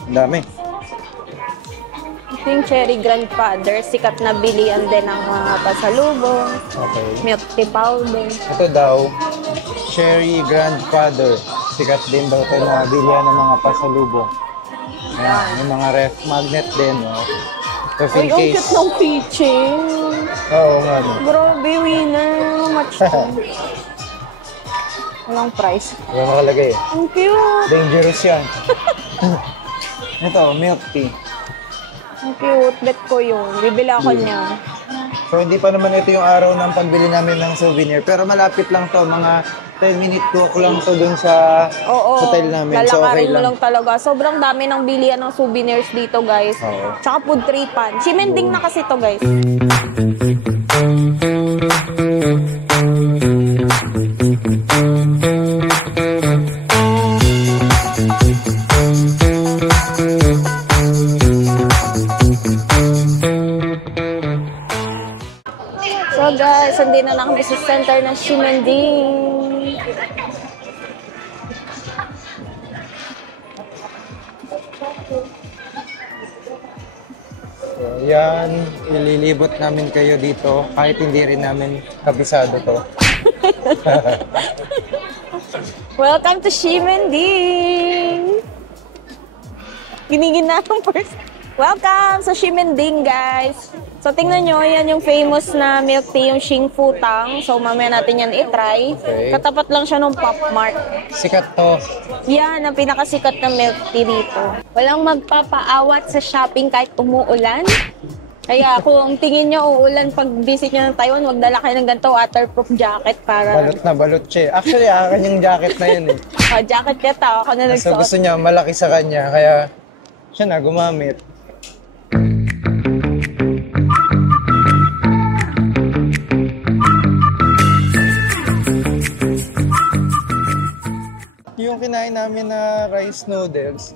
Ang dami. Ito yung cherry grandfather. Sikat na bilian din ng mga pasalubong. Okay. Milk tea powder. Ito daw, cherry grandfather. Sikat din daw ito na bilyan ng mga pasalubong. Ayan, yung mga ref magnet din. No? So, Ay, in ang case. cute ng pitching. Oo nga. No? Grabe, winner. Much Walang price. Wala nakalagay eh. Ang cute. Dangerous yan. Ito, milk tea. Ang cute. Bet ko yun. Bibili ako niya. So, hindi pa naman ito yung araw ng pagbili namin ng souvenir. Pero malapit lang to. Mga 10-minute walk lang to dun sa Oo. hotel namin. So, okay Lalakarin mo lang. lang talaga. Sobrang dami ng bilian ng souvenirs dito, guys. Oo. Tsaka food tripan. Simending na kasi to, guys. So guys, hindi na kami sa center ng Simending. So, yan, ililibot namin kayo dito kahit hindi rin namin kabisado to. Welcome to Simending! Ginigin na akong first. Welcome sa Simending, guys! So, tingnan nyo, yan yung famous na milk tea, yung Xing Fu Tang. So, mamaya natin yan i-try. Okay. Katapat lang siya ng Pop Mart. Sikat to. Yan, ang pinakasikat na milk tea dito. Walang magpapaawat sa shopping kahit umuulan. Kaya kung tingin nyo uulan pag visit nyo ng Taiwan, magdala kayo ng ganito waterproof jacket para... Balot na balot siya. Actually, akin yung jacket na yun eh. Jacket niya tao, ako na So nagsuot. gusto niya, malaki sa kanya. Kaya siya na gumamit. Yung kinain namin na rice noodles,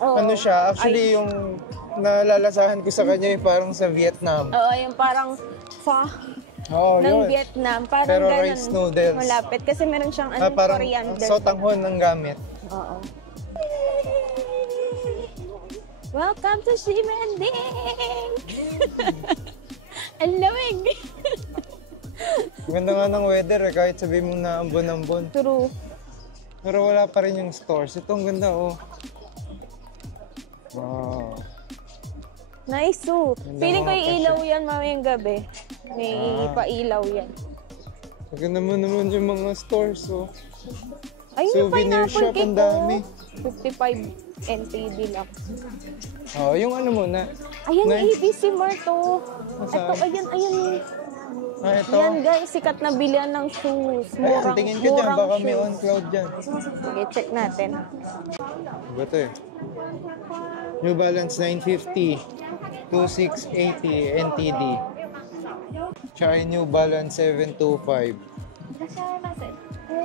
Oo. ano siya, actually yung nalalasahan ko sa kanya yung parang sa Vietnam. Oo, yung parang pho Oo, ng yun. Vietnam. Parang Pero ganun. rice noodles. Malapit. Kasi meron siyang Parang coriander. sotanghon ng gamit. Oo. Welcome to Ximending! Ang lamig! Ganda nga ng weather eh, kahit sabihin mo na ambon-ambon. True. Pero wala pa rin yung stores. Ito ang ganda oh. Wow. Nice suit. Ganda Feeling ko mga ilaw yan mamayang gabi. May pailaw yan. Maganda mo naman yung mga stores oh. Ayun yung Souvenir pineapple shop, cake ang dami. 55 NTD lang. Oh, yung ano muna. Ayan yung Nice. ABC Mart oh. Ito, Saan? ayan. Ah, ito. Yan guys, sikat na bilihan ng shoes. Ay, tingin ka dyan, baka may on cloud dyan. Sige, check natin. Ba ito eh? New Balance 950, 2680 NTD. Tsaka yung New Balance 725.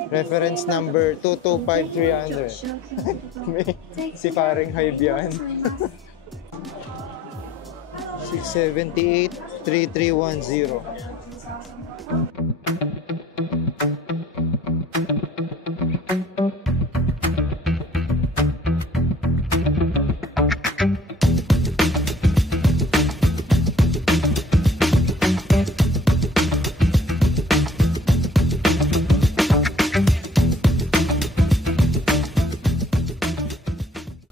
Reference number 225300. May si paring Hybe yan. 678-3310.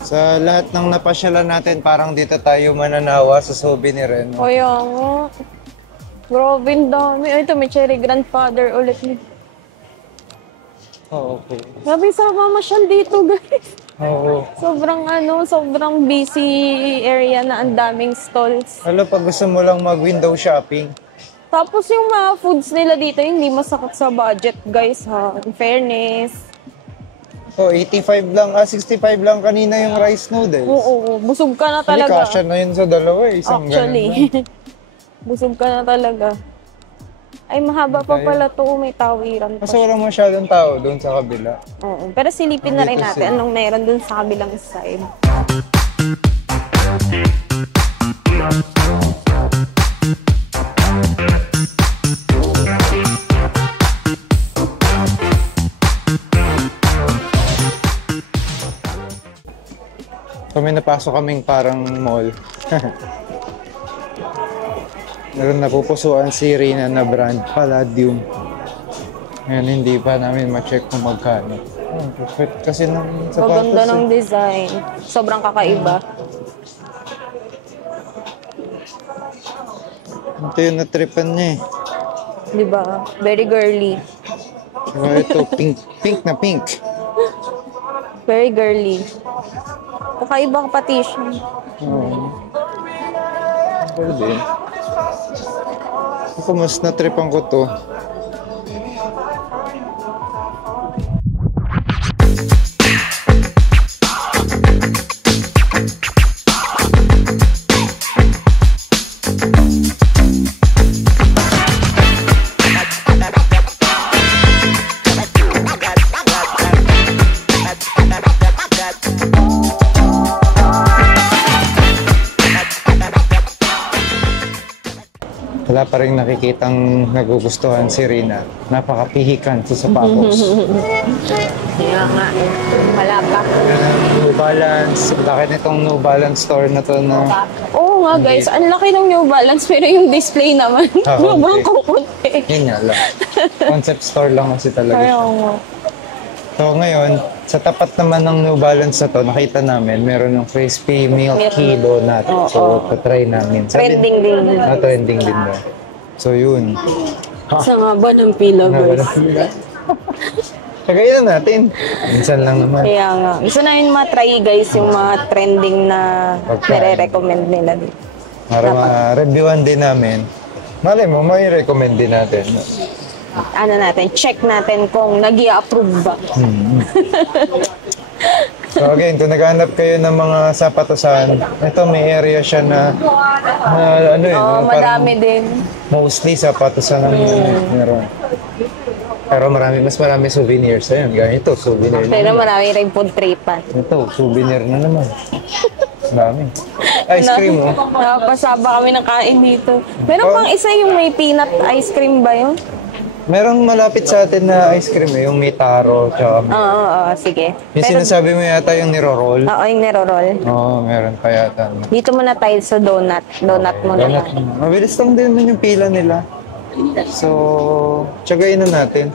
Sa lahat ng napasyalan natin, parang dito tayo mananawa sa souvenir. No? Kaya nga. Grabe, ang dami. Ay, ito, may cherry grandfather ulit. Oh, okay. Grabe, sama masyal dito, guys. Oo. Sobrang busy area na ang daming stalls. Alam, pag gusto mo lang mag-window shopping, Tapos yung mga foods nila dito, hindi masakit sa budget, guys, ha. In fairness. oh, 85 lang, 65 lang kanina yung rice noodles. Oo, busog ka na Hindi, talaga. kasya na yun sa dalawa eh. Isang Actually. ganun lang. Busog ka na talaga. Ay, mahaba pa Okay. pala to. May tawiran pa. Kasi wala masyadong tao doon sa kabila. Oo. Pero silipin na rin Dito natin sila. anong meron dun sa kabilang side. So may napasok kaming parang mall. Meron napupusuan si Rina na brand, Palladium. Ngayon hindi pa namin ma-check kung magkano. Oh, perfect kasi ng sapatos. Maganda ng design. Sobrang kakaiba. Ito yung natripan niya eh. Di ba? Very girly. Diba, ito, pink, pink na pink. Very girly. Kakaiba ka pati siya. Oo. Pwede. Ako mas natripan ko to. Wala pa rin nakikitang nagugustuhan si Rina. Napakapihikan sa sapatos. Kaya nga. Wala pa. New Balance. Laki nitong New Balance store na to na Oo nga guys. Ang laki ng New Balance pero yung display naman. Ah, Sobrang okay. kukunti. yun nga lang. Concept store lang kasi talaga Kaya siya. nga. So ngayon, sa tapat naman ng New Balance na to, nakita namin, meron ng crispy milky donut. So, patry namin. Trending din. Trending din daw. So, yun. Sa nga ba ng pila, guys? Kagaya natin. Minsan lang naman. Kaya nga. Gusto namin matry, guys, yung mga trending na nire-recommend nila dito. Para ma-reviewan din namin. Malay mo, may recommend din natin. Ano natin, check natin kung nag-i-approve ba. So again, kung naghanap kayo ng mga sapatosan, ito may area siya na ano yun, Oo, madami din. mostly sapatosan ang meron. Pero mas marami souvenirs. Ayan, ganito, souvenir. Pero marami rin food tripan. Ito, souvenir na naman. Dami. Ice cream, oh. Nakapasaba kami ng kain dito. Meron pang isa yung may peanut ice cream ba yun? Merong malapit sa atin na ice cream, yung may taro, tsaka Oo, sige. yung sinasabi mo yata yung niro-roll. Oo, yung niro-roll. Oo, meron pa yata. Dito muna tayo sa donut. Donut muna Donut. tayo. Mabilis lang din naman yung pila nila. So, tsagayin na natin.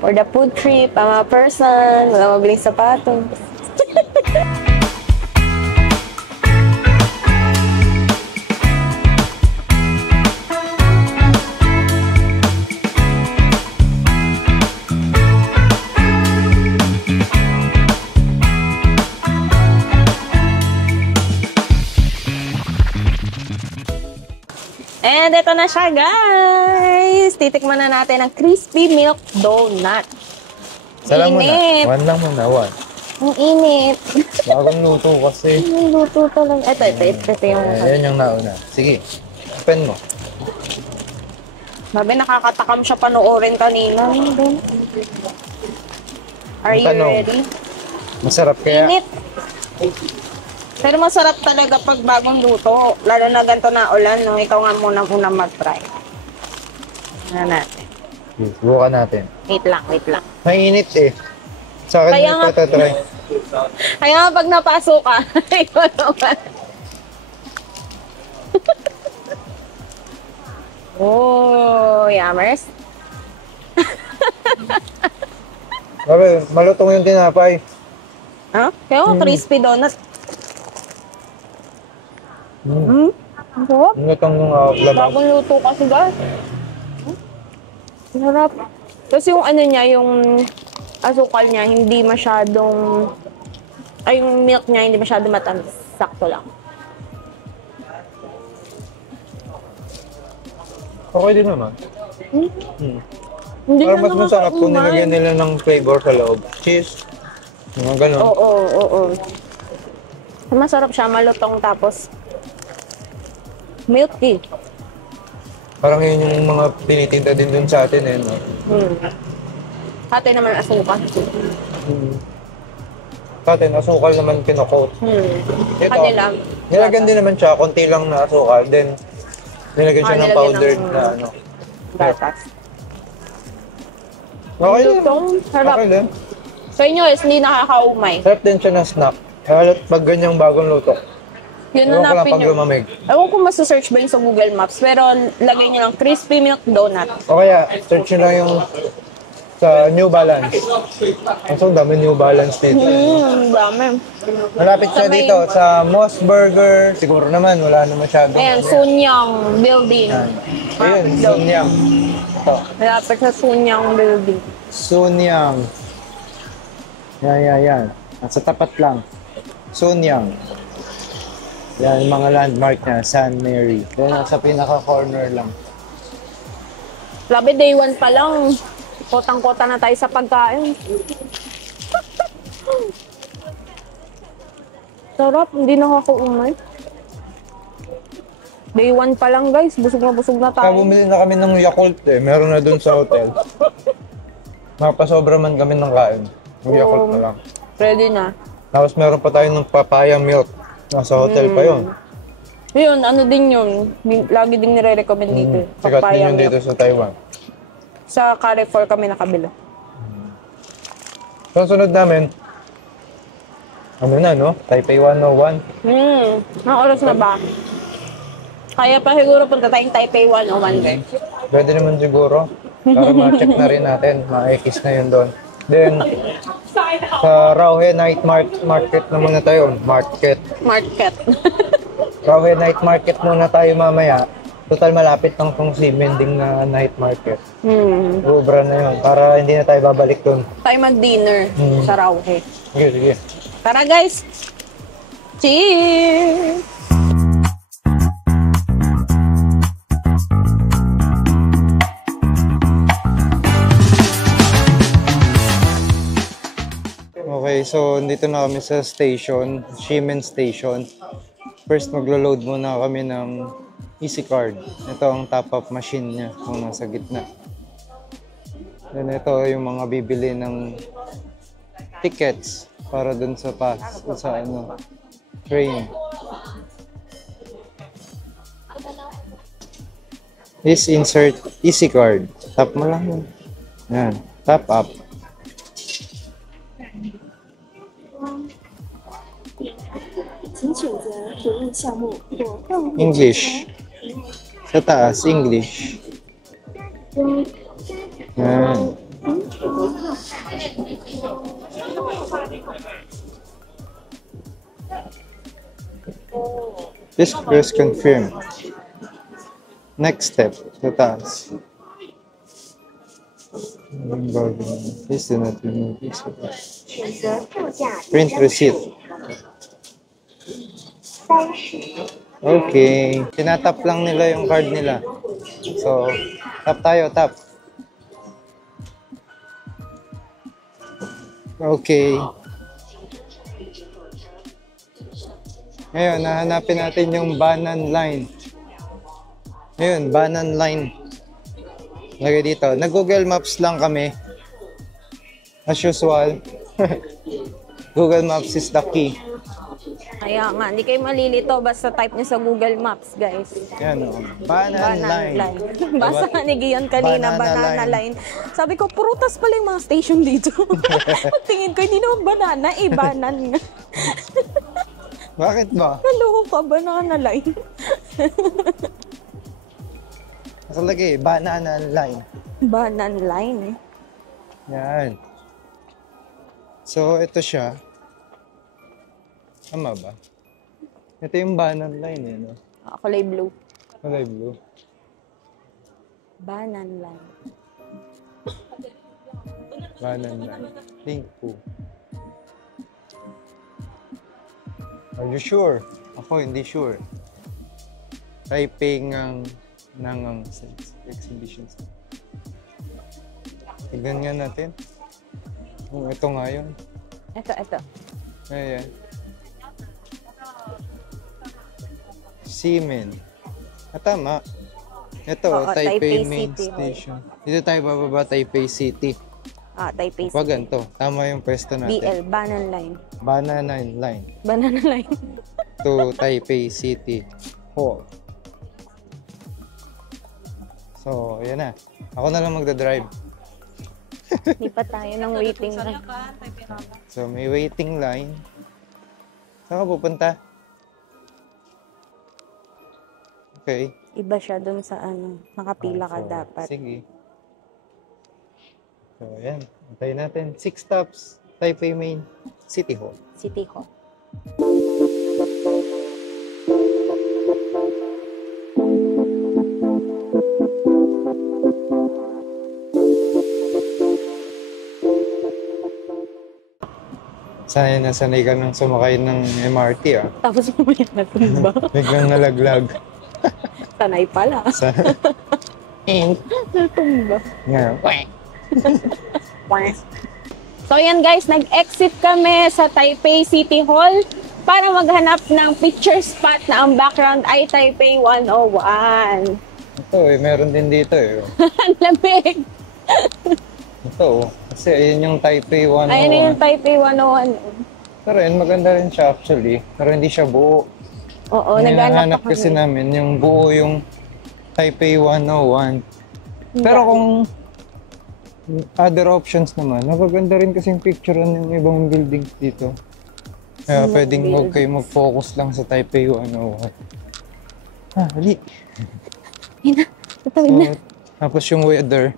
For the food trip, ang mga person, wala mabiling sapatos. And ito na siya, guys! Titikman na natin ang crispy milk donut. Salam mo Init. na. One lang muna, one. Ang init. Bagong luto kasi. Ang luto talaga. Ito yung... Yan yung nauna. Sige, open mo. Sabi, nakakatakam siya panoorin kanina. Are you Tanong. ready? Masarap kaya. Init. Pero masarap talaga pag bagong luto. Lalo na ganito na ulan, no? Ikaw nga muna mag-try. Ano natin? Subukan natin. Wait lang. Mainit eh. Sa akin Kaya may nga- patatry. Kaya nga pag napasok ka, ikaw naman. Oh, yammers. Sabi, malutong yung tinapay. Huh? Kaya nga, crispy donut. Ang sarap. Malutong yung laman. Bagong luto kasi, guys. Ang sarap. Tapos yung ano niya, yung asukal niya, hindi masyadong... Ay, yung milk niya, hindi masyadong matamis. Sakto lang. Okay din naman. Hindi Parang na mas masarap kung nakakaumay. nilagyan nila ng flavor sa loob. Cheese. Mga ganun. Oo. Masarap siya, malutong tapos milky. Parang yun yung mga tinitinda din dun sa atin eh. No? Hati naman asukal. Sa atin, asukal naman kinokot. Ito, Kanila. nilagyan din naman siya, konti lang na asukal. Then, nilagyan siya ng Nilagyan powdered ng- na ano. Gatas. Okay din. Lutong, sarap. Okay din. Sa inyo is hindi nakakaumay. Sarap din siya ng snack. Kaya pag ganyang bagong luto. Yun Ewan ko lang hanapin pag nyo. lumamig. Ewan ko masasearch ba yun sa Google Maps, pero lagay nyo lang crispy milk donut. O kaya, search nyo lang yung sa New Balance. Ang dami New Balance dito. Dami. Malapit siya Sa may- dito sa Moss Burger. Siguro naman, wala na masyadong. Ayan, Sunyang Building. Ayun, Sunyang. Ito. Malapit sa Sunyang Building. Sunyang. Yan. Nasa tapat lang. Sunyang. Yan, yung mga landmark niya. San Mary. Yan, nasa pinaka-corner lang. Labi, day one pa lang. Kotang-kota na tayo sa pagkain. Sarap, hindi nakakaumay. Day one pa lang, guys. Busog na Kaya tayo. bumili na kami ng Yakult eh. Meron na dun sa hotel. Mapasobra man kami ng kain. Yung Yakult na lang. Ready na. Tapos meron pa tayo ng papaya milk. Nasa hotel pa yun. Yun, ano din yun. Lagi din nire-recommend dito. Sikat din Papaya yun dito milk. sa Taiwan. Sa Carrefour kami nakabila. So, sunod namin, ano na, no? Taipei 101. Ang oras na ba? Kaya pa siguro punta tayong Taipei 101 guys. Pwede naman siguro. Para ma-check na rin natin. Ma-X na yun doon. Then, sa Rauhe Night Market na muna tayo. Market. Rauhe Night Market muna tayo mamaya. Total malapit lang tong Simending na night market. Ubra na yun. Para hindi na tayo babalik dun. Tayo mag-dinner sa Rauhe. Sige, sige. Tara guys! Cheers! Okay, so dito na kami sa station, Shimen Station. First, maglo-load muna kami ng Easy Card. Ito ang top-up machine niya kung nasa gitna. Then ito yung mga bibili ng tickets para dun sa pass, sa train. This insert Easy Card. Tap mo lang yun. Yan, top up. English. Sa taas, English. Yan. Just press confirm. Next step, sa taas. Please do not remove this. Print receipt. Okay. Tinatap lang nila yung card nila. So, tap tayo, tap. Okay. Ngayon, nahanapin natin yung Banan Line. Ngayon, Banan Line. Lagay dito. Nag-Google Maps lang kami. As usual. Google Maps is the key. Kaya nga, hindi kayo malilito basta type niyo sa Google Maps, guys. Yan o. Banan Line. Basa nga ni Gion kanina, banana line. Sabi ko, prutas pala yung mga station dito. Pagtingin ko, hindi naman banana, banan nga. Bakit ba? Naloko ka, banana line. Nakalagay, Banana Line. Banan line. Yan. So, ito siya. Tama ba? Ito yung Banan Line, eh, no? Kulay blue. Kulay blue. Banan line. Banan Line. Pink po. Are you sure? Ako, hindi sure. Taipei ng exhibitions. Tignan nga natin. Oh, ito nga yun. Ito. Ayan. Siemens. Tama. Ito, Oo, Taipei Taipei Main City. Station. Dito tayo bababa, Taipei City. Taipei Pag City. ganito, tama yung pwesto natin. BL, Banan line. Banana Line Banana line. to Taipei City Hall. So, ayan na. Ako na lang magdadrive. Hindi pa tayo ng waiting line. So, may waiting line. Saan ka pupunta? Okay. Iba siya dun sa nakapila ka So, dapat. Sige. So, ayan. Antayin natin. 6 stops. Taipei Main City Hall. City Hall. Nasanay ka nang sumakay ng MRT, ah. Tapos mamaya natumba. Biglang nalaglag. Sanay pala. Sa... Natumba. Nga. So yan guys, nag-exit kami sa Taipei City Hall para maghanap ng picture spot na ang background ay Taipei 101. Ito meron din dito eh. Ang lamig! Ito kasi ayun yung Taipei 101. Ayun na yung Taipei 101. Pero yun, maganda rin siya actually. Pero hindi siya buo. Oo, Yung naghanap hinahanap pa kasi kami. namin, yung buo yung Taipei 101. Pero kung other options naman, magaganda rin kasing picturean yung ibang buildings dito. Kaya pwedeng huwag kayo mag-focus lang sa Taipei 101. Hali. Ayun na, tatawid na. So, tapos yung weather.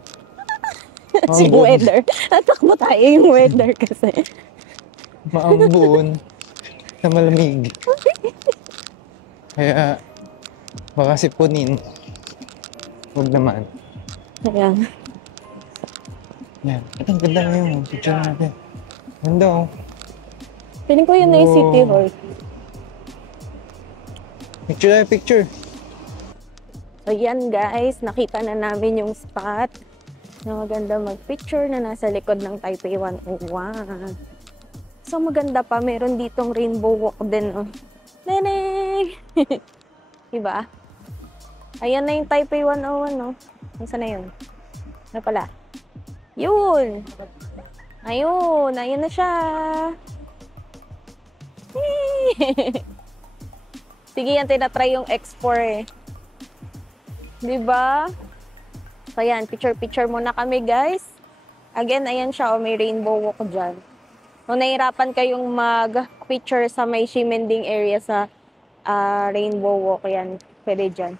Kasi yung weather. Natakbo tayo yung weather kasi. Maambon na malamig. Kaya, baka sipunin. Huwag naman. Ayan. Yan. Ito, ang ganda ngayon. Picture natin. Ganda oh. Feeling ko yun na yung City Hall. Picture tayo, picture. So yan guys, nakita na namin yung spot na maganda mag-picture na nasa likod ng Taipei 101. So maganda pa, meron ditong rainbow walk din. Oh. Neneng! Diba? Ayan na yung Taipei 101, no? Saan na yun? Ano pala? Yun! Ayun! Ayun na siya! Sige, yan tinatry yung X4 eh. Diba? So, ayan. Picture-picture muna kami, guys. Again, ayan siya. May rainbow walk dyan. Kung nahirapan kayong mag-picture sa may Ximending area sa rainbow walk, yan. Pwede dyan.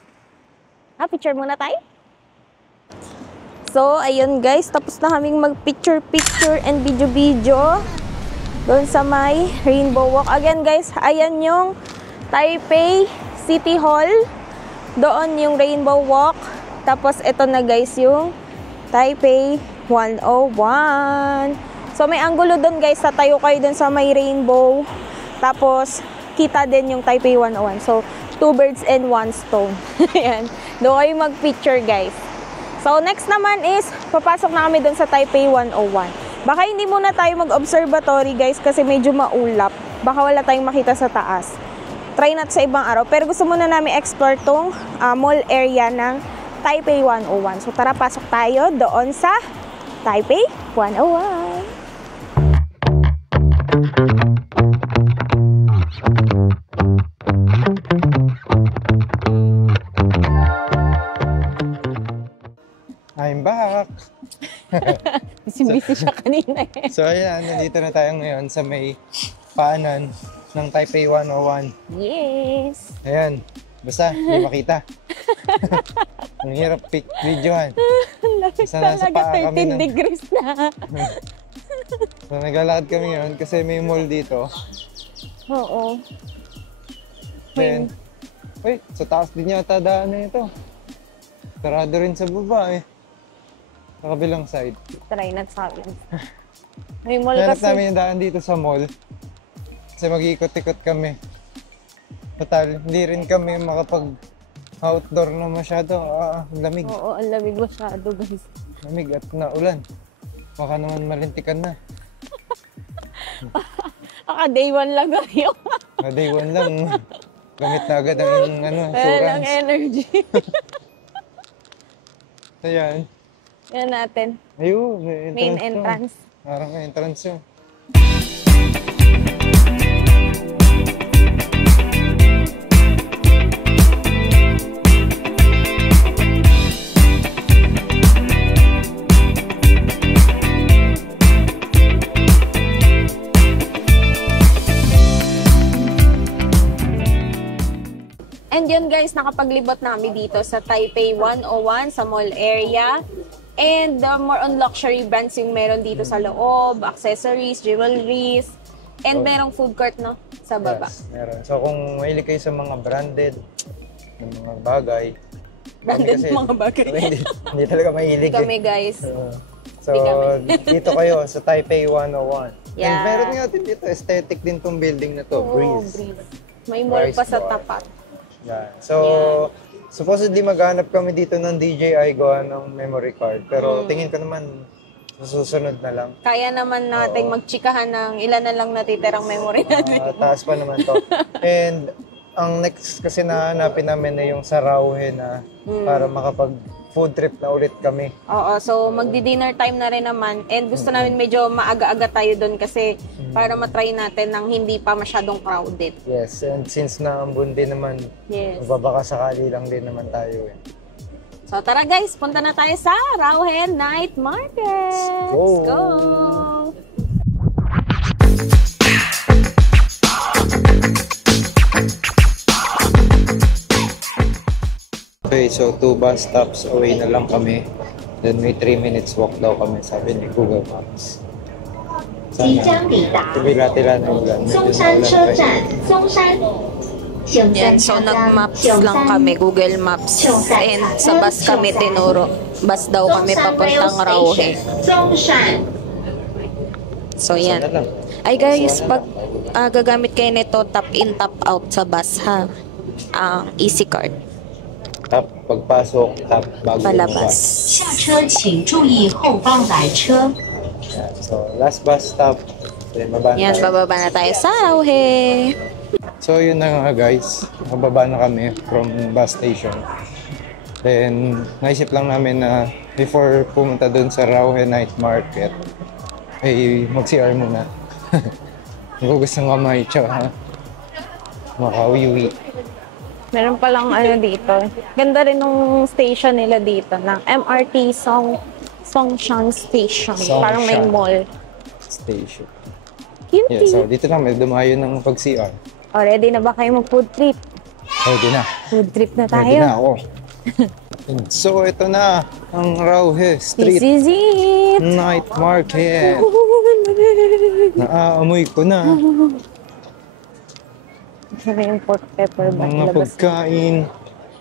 Picture muna tayo. So, ayun, guys. Tapos na kaming mag-picture-picture and video-video doon sa may rainbow walk. Again, guys, ayan yung Taipei City Hall. Doon yung Rainbow Walk. Tapos ito na guys yung Taipei 101. So may anggulo doon guys. Tatayo kayo doon sa may rainbow. Tapos kita din yung Taipei 101. So 2 birds and 1 stone. Ayan. Doon kayo mag-picture guys. So next naman is papasok na kami doon sa Taipei 101. Baka hindi muna tayo mag-observatory guys kasi medyo maulap. Baka wala tayong makita sa taas. Try natin sa ibang araw. Pero gusto muna namin explore tong mall area ng Taipei 101. So tara, pasok tayo doon sa Taipei 101. I'm back! Busy siya kanina eh. So ayan, nandito na tayo ngayon sa may paanan ng Taipei 101. Yes! Ayan, basta, hindi makita. Ang hirap videohan. Basta nasa Talaga paa kami 13 degrees na. So naglalakad kami ngayon kasi may mall dito. Oo. Then, wait, sa taas din yata daan na ito. Sarado rin sa baba eh. Sa kabilang side. Try natin sa akin. May mall Hanap kasi. namin yung daan dito sa mall. Kasi mag-iikot-ikot kami. Total, hindi rin kami makapag-outdoor na masyado. Lamig. Oo, ang lamig masyado guys. Lamig at naulan. Baka naman malintikan na. Day 1 lang kayo. Day 1 lang. Gamit na agad ang Walang insurance. energy. Ayan. Yan natin. Ayun, may entrance. Main to. entrance. Parang may entrance yun. And yun guys, nakapaglibot namin dito sa Taipei 101 sa mall area. And more on luxury brands yung meron dito sa loob, accessories, jewelries, and merong food court no sa baba. Yes, meron. So kung mahilig kayo sa mga branded na mga bagay. Branded mga bagay. Hindi talaga mahilig Kami guys. So dito kayo sa Taipei 101. Yeah. And meron nga din dito, aesthetic din tong building na to, Breeze. May mall pa sa Bar. tapat. Yeah. So, supposedly maghanap kami dito ng DJI gawa ng memory card. Pero tingin ko naman, susunod na lang. Kaya naman natin magchikahan ng ilan na lang natitirang memory natin. Taas pa naman to. And ang next kasi na hanapin namin na yung sa Rauhe na para makapag food trip na ulit kami. Oo, so magdi-dinner time na rin naman. And gusto namin medyo maaga-aga tayo doon kasi para matry natin nang hindi pa masyadong crowded. Yes, and since naambun din naman, Yes. magbabaka sakali lang din naman tayo eh. So tara guys, punta na tayo sa Rauhe Night Market. Let's Let's go! Okay, so 2 bus stops away na lang kami Then may 3 minutes walk daw kami, sabi ni Google Maps. 即将抵达 Tira-tira na ulan. 松山车站，松山。现在 Yan, so 下站 nag-maps 九 lang 三 kami, Google Maps. And sa bus kami tinuro. Bus daw 中 kami 山 Rail papuntang Rauhe. Station，中山。 So Sana yan. lang. Ay guys, pag gagamit kayo nito, tap in, tap out sa bus ha. Easy card. Tap, pagpasok, tap, bago Palabas. 下车请注意后方来车。 bumaba. Yan. So, last bus stop. Then, baba na Yan, tayo. bababa na tayo sa Rauhe. So, yun na nga guys. Mababa na kami from bus station. Then, naisip lang namin na before pumunta dun sa Rauhe Night Market, ay mag-CR muna. Magugas ng kamay, tsaka makauwi. Meron palang ano dito. Ganda rin nung station nila dito ng MRT Songshan Station. Songshan. Parang may mall. Station. Cute. Yeah, so dito lang, may dumayo ng pag-CR. Ready na ba kayo mag-food trip? Ready na. Food trip na Ready na tayo. ako. So, ito na ang Rauhe This Street is it. Night Market. Naaamoy ko na Sabi yung pork pepper ba? mga Labas. pagkain.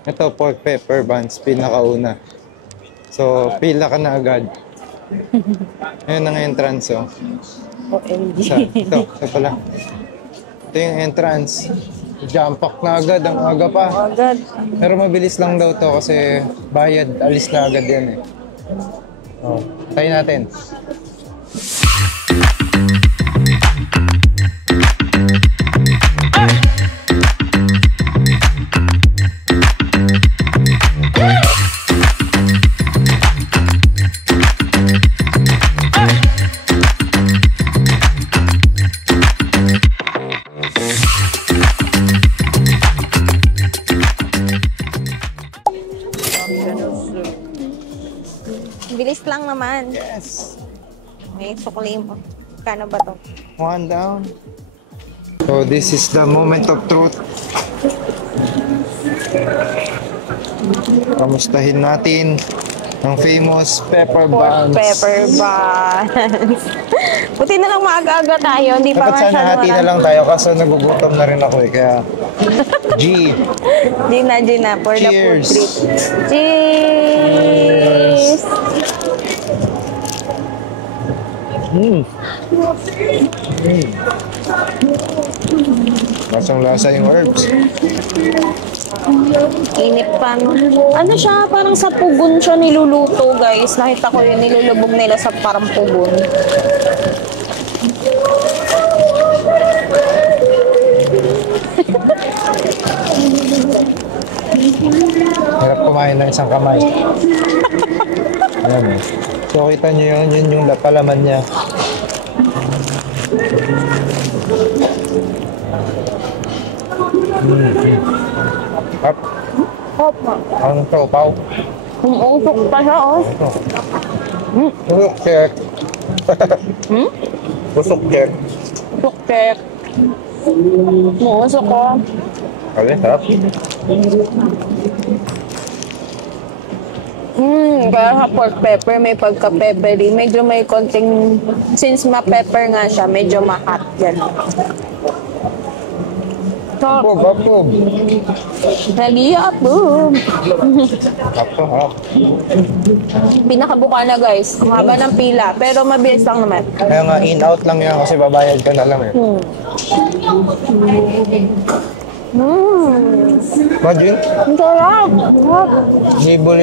Ito, pork pepper buns, pinakauna. So, pila ka na agad. Ayun ang entrance, oh. OMG. Ito pala. Ito yung entrance. Jump pack na agad, ang aga pa. Agad. Pero mabilis lang daw to kasi bayad, alis na agad yan eh. Oh, tayo natin. Bilis lang naman. Yes! May sukli mo. Kano ba to? One down. So this is the moment of truth. Kamustahin natin ang famous pepper Pork buns. pepper buns. Buti na lang maaga-aga tayo. Hindi pa Dapat sana masyado hati na lang tayo kaso nagugutom na rin ako eh. Kaya G. Gina, for the food Cheers. trip. Cheers! Lasang lasa yung herbs. Init pa, no? Ano siya? Parang sa pugon siya niluluto, guys. Nakita ko yung nilulubog nila sa parang pugon. Hirap kumain ng isang kamay. Ayan eh. So kita nyo yun yung palaman niya. Up. Hop! Ang tropaw. Umuusok pa siya, oh. Busok check. Busok check. Suktek. Umuusok ko. Kali, sarap. Kaya sa pork pepper, may pagka-peppery. Medyo may konting, since ma-pepper nga siya, medyo ma-hot yan. So, Bob, bob. nag-i-approve. Ako, ha. Pinakabuka na, guys. Ang haba ng pila, pero mabilis lang naman. Kaya nga, in-out lang yan kasi babayad ka na lang eh. Imagine, Ang sarap! libo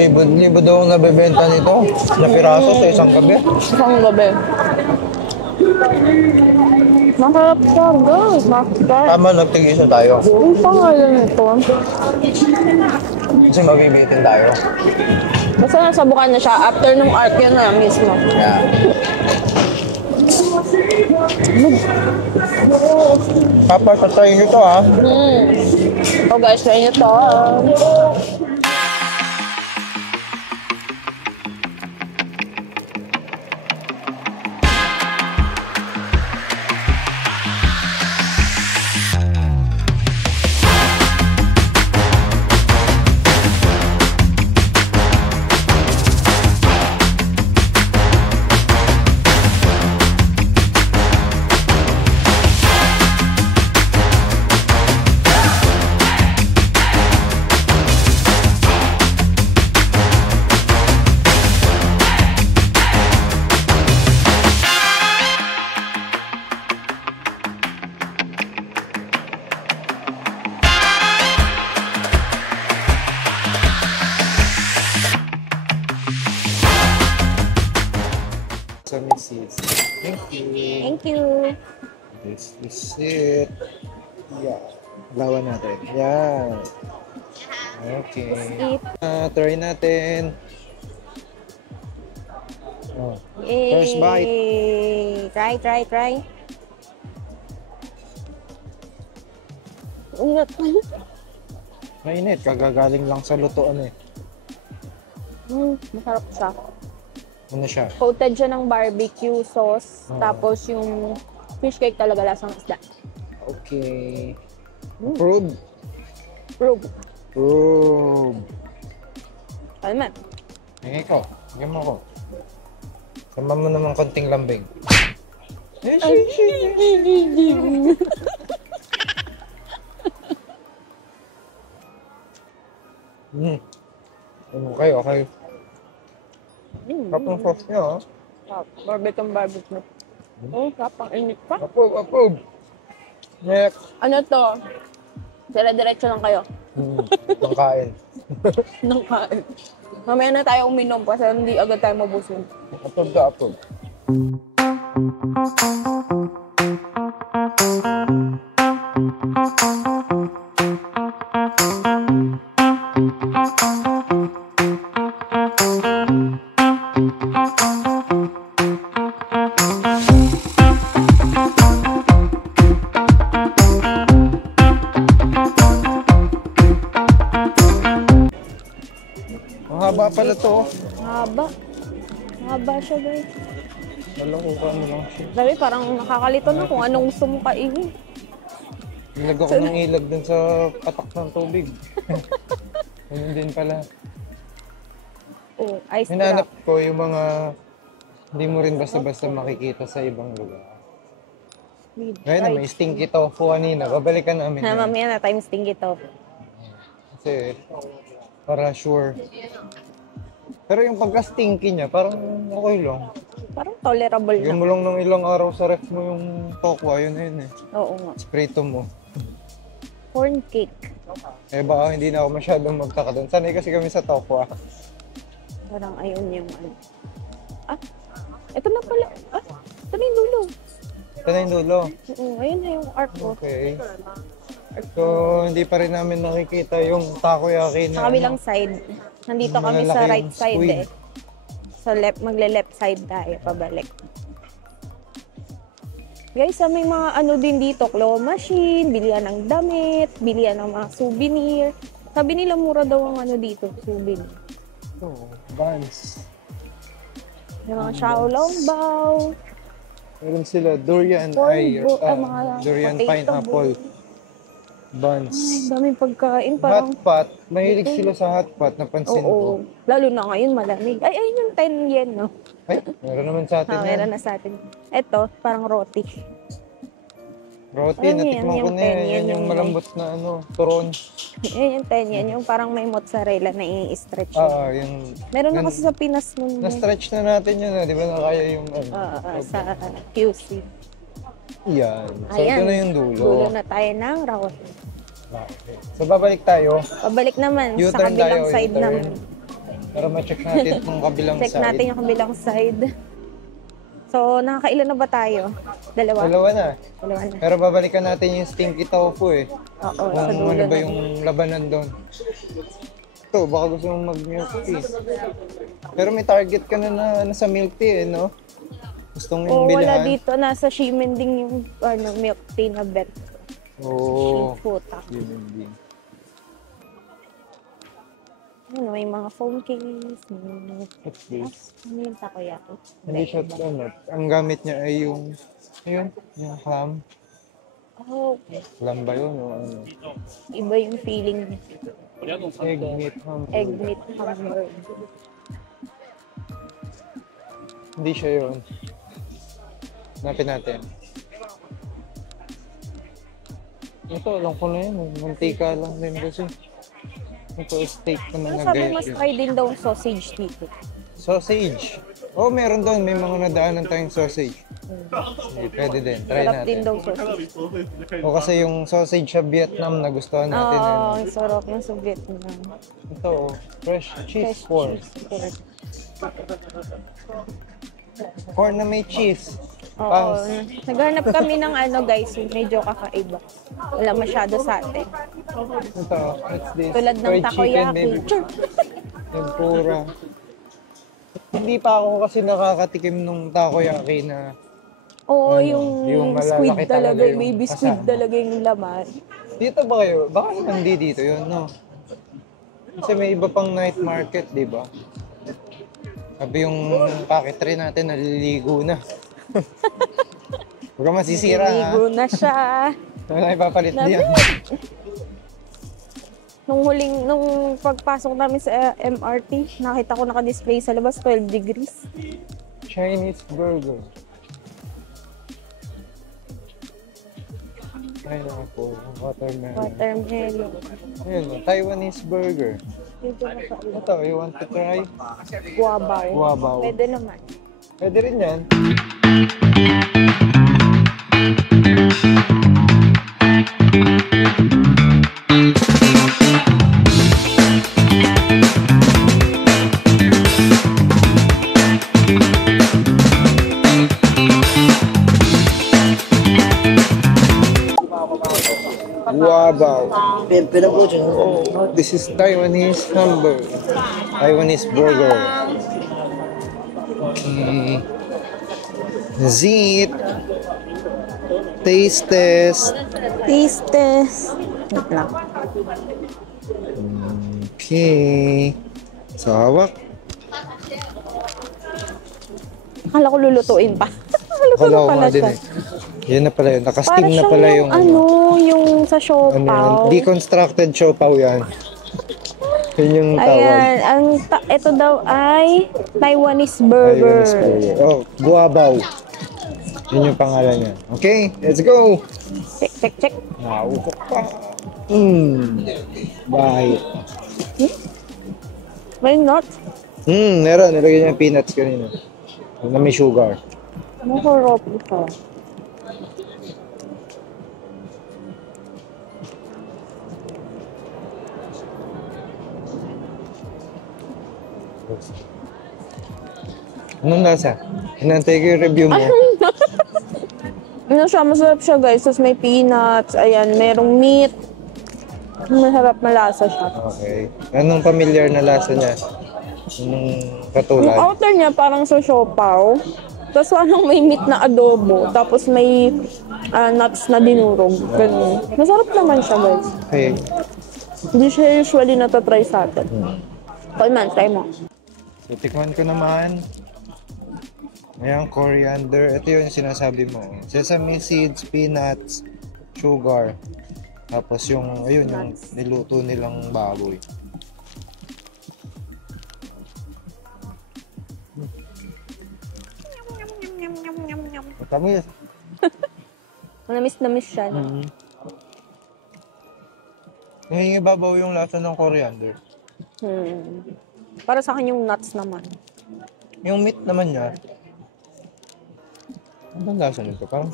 daw ang nabibenta nito na piraso sa isang gabi. Isang gabi. Masarap siya, guys. Masarap. Tama, nagtig-isa tayo. Ang pangalan nito. Kasi mabibitin tayo. Basta nasabukan na siya. After nung arc yun na mismo. Yeah. Papa, tatayin nyo to ha. Oh guys, try nyo to. Some seeds. Thank you. Thank you. This is it. Yeah. Lawan natin. Yan. Okay. Eat. Try natin. Oh. Yay. First bite. Try. Ingat. Mainit. Kagagaling lang sa lutoan eh. Masarap siya. Ano siya? Coated siya ng barbecue sauce. Tapos yung fish cake talaga lasang isda. Okay. Approve. Prove. Approve. Alman. Hingay ko. Hingay mo ko. Sama mo naman konting lambing. Okay. Kapag sauce niya, ha? Barbecue. Oh, kapang init pa. Approve. Next. Ano to? Dire-diretso lang kayo. Ang kain. Nang kain. Mamaya na tayo uminom kasi hindi agad tayo mabusin. Approve. Ang haba pala to. Haba siya, guys. Alam ko ano lang siya. Sabi, parang nakakalito na kung anong gusto mong kainin. Nilag ako ng ilag dun sa patak ng tubig. Ganun din pala. Oh, ice Hinanap drop. ko yung mga hindi mo rin basta-basta makikita sa ibang lugar. Ngayon na may stinky tofu kanina. Babalikan namin Na, yan. mamaya na time stinky to. Kasi para sure. Pero yung pagka-stinky niya, parang okay lang. Parang tolerable Lagyan na. mo lang ng ilang araw sa ref mo yung tokwa, yun na yun eh. Oo nga. Sprito mo. Corn cake. Eh baka hindi na ako masyadong magtaka doon. Sanay kasi kami sa tokwa. Parang ayun yung ano. Ito na pala. Ito na yung dulo. Ito na yung dulo. Oo, ayun na yung arc ko. Okay. So, hindi pa rin namin nakikita yung takoyaki na Sa kabilang side. Nandito Yung kami sa malalaki right yung side squid. eh. Sa magle-left side tayo, pabalik. Guys, may mga ano din dito, claw machine, bilihan ng damit, bilihan ng mga souvenir. Sabi nila mura daw ang ano dito, souvenir. Buns. May mga xiaolong bao. Meron sila durian Mga durian potato pineapple Ay, buns. daming pagkain. Parang, Hot pot. Mahilig sila sa hot pot. Napansin ko. oo. Lalo na ngayon, malamig. Ay, ayun yung 10 yen, no? Ay, meron naman sa atin yan. Meron na sa atin. Ito, parang roti. Roti, Ano yan? natikman ko Yung na 10 yan. yan, Yan yung yung malambot na turon. Ayun yung 10 yen. Yung parang may mozzarella na i-stretch. Yung... Meron na kasi sa Pinas nun. Na-stretch na natin yun. Di ba na kaya yung Sa QC. Yan. So, ito na yung dulo. Dulo na tayo ng rawat. Okay. So, babalik tayo. Pabalik naman sa U-turn kabilang tayo, side U-turn. naman. Para ma-check natin kung kabilang Check side. natin yung kabilang side. So, nakakailan na ba tayo? Dalawa? Dalawa na. Dalawa na. Pero babalikan natin yung stinky tofu eh. Oo, sa Kung dulo ano ba na. yung labanan doon. Ito, baka gusto mong mag-milk tea. Pero may target ka na sa milk tea eh, no? Gustong yung Oo, wala bilhan. dito. Nasa Shimending yung milk tea na bet. Oo. Futa. Yun yung din. Ano, may mga phone case. May... What's this? Ano yung takoyaki? Hindi siya ano. Ang gamit niya ay yung... Ayun, yung ham. Oh, Lam ba yun o ano? iba yung feeling niya. Egg meat ham. Egg meat hamburger. Hindi siya yun. Hanapin natin. Ito, alam ko na yun. Mantika lang din kasi. Ito, steak naman na Sabi mas gaya. try din daw ang sausage dito. Sausage. Oh, meron doon. May mga nadaanan tayong sausage. Pwede din. Try Sarap din natin. daw sausage. O kasi yung sausage sa Vietnam nagustuhan natin. Oo, yun. ang sarap ng sa Vietnam. Ito, fresh cheese Fresh fork. cheese pork. Corn na may cheese. Oo. Naghanap kami ng ano guys, medyo kakaiba. Wala masyado sa atin. Ito, what's this? Tulad ng Fried chicken, baby. takoyaki. Sure. Tempura. Hindi pa ako kasi nakakatikim nung takoyaki na Oo, Yung yung malalaki squid talaga talaga, yung baby squid kasama. talaga yung laman. dito ba kayo? Baka hindi dito yun, no? Kasi may iba pang night market, di ba? Sabi yung packet tray natin, naliligo na. Huwag ka masisira, ha? Naligo na siya. Wala ipapalit Nabi. diyan. Nung pagpasok namin sa MRT, nakita ko naka-display sa labas, 12 degrees. Chinese burger. Ay, ako. Watermelon. Watermelon. Ayun, Taiwanese burger. Dito na pa. Ito, you want to try? Guabaw. Guabaw. Pwede naman. Pwede rin yan. Guabaw. Oh, this is Taiwanese hamburger. Taiwanese burger. Okay. Zit. Taste test. Taste test. Wait lang. Okay. So, hawak. Akala ko lulutuin pa. Luto Kala na ko pala nga din siya. eh. Yan na pala yun. Para Nakasteam na siyang pala yung yung sa ano yan, siopaw. deconstructed siopaw yan. Yun yung tawag. Ayan, ito daw ay Taiwanese burger. Taiwanese burger. Oh, guabaw. Yun yung pangalan niya. Okay, let's go! Check, check, check. Naukok pa. Bahit. Why not? Meron. Nilagay niya yung peanuts kanina. Na may sugar. Masarap ito. Anong lasa? Hinantay ko yung review mo. Ano siya, masarap siya guys. Tapos may peanuts, ayan, merong meat. Masarap na lasa siya. Okay. Anong familiar na lasa niya? Anong Yung katulad? outer niya parang sa siopaw. Tapos anong may meat na adobo. Tapos may nuts na dinurog. Ganun. Masarap naman siya guys. Okay. Hindi siya usually natatry sa atin. Okay man, try mo. So, tikman ko naman. Ayan, coriander. Ito yung sinasabi mo. Sesame seeds, peanuts, sugar. Tapos yung, ayun, yung niluto nilang baboy. Matamis. Namis siya. No? Yung ibabaw yung lasa ng coriander. Para sa akin yung nuts naman. Yung meat naman niya, ano bang lasa nito? Parang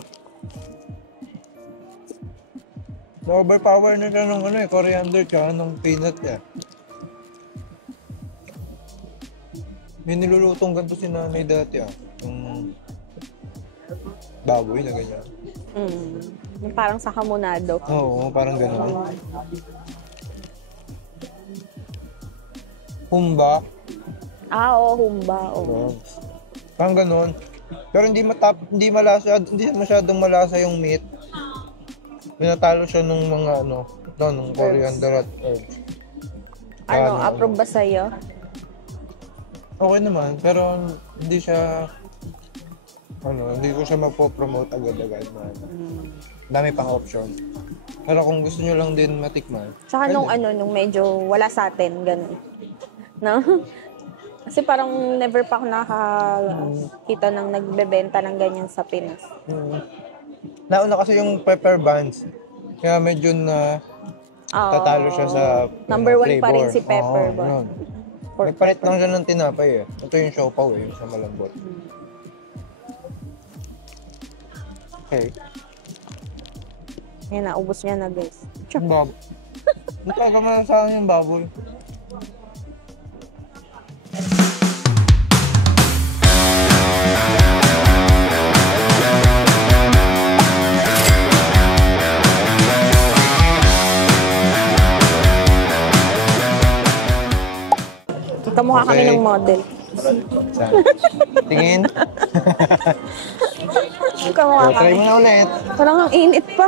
na-overpower na siya ng coriander tsaka ng peanut niya. May nilulutong ganito si nanay dati yung baboy na ganyan. Yung parang sa hamonado. Oo, parang gano'n. Humba. Oo, humba. Oo. Parang gano'n. Pero hindi masyadong malasa yung meat. Pinatalo siya nung mga nung coriander at herbs. Approve ba sa'yo? Okay naman, pero hindi siya hindi ko siya mapopromote agad-agad na. Dami pang option. Pero kung gusto nyo lang din matikman. Tsaka nung medyo wala sa atin, ganun. No? Kasi parang never pa ako nakakita ng nagbebenta ng ganyan sa Pinas. Nauna kasi yung pepper buns. Kaya medyo tatalo siya sa number one pa rin flavor. si pepper bun. Ganun. Nagpalit lang siya ng tinapay Ito yung siopaw yung sa malambot. Okay. Yan, naubos niya na guys. Yung baboy. Nagkakama sa akin yung baboy. kami Okay. ng model. Tingin. Kamukha Try kami. mo na ulit. Parang ang init pa.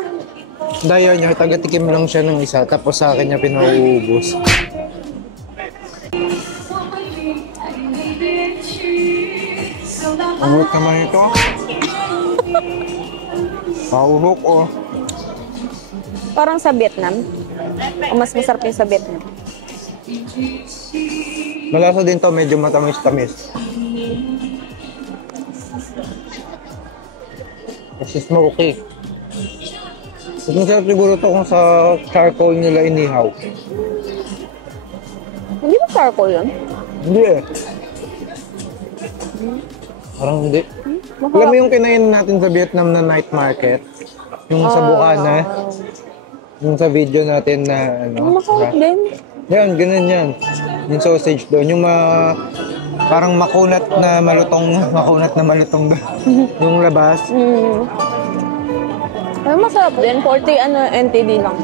Daya niya, taga-tikim lang siya ng isa, tapos sa akin niya pinauubos. Ang work naman ito. Pauhok oh. Parang sa Vietnam. O mas masarap yung sa Vietnam. Malasa din to, medyo matamis-tamis. Kasi smoky. Mas masarap siguro to kung sa charcoal nila inihaw. Hindi ba charcoal yun? Hindi eh. Parang hindi. Alam mo yung kinain natin sa Vietnam na night market? Yung sa Bukana? Yung sa video natin na ano? Masarap din. Yan, ganun yan. Yung sausage doon. Yung parang makunat na malutong doon. Yung labas. Ay, masarap din. 40 NTD lang.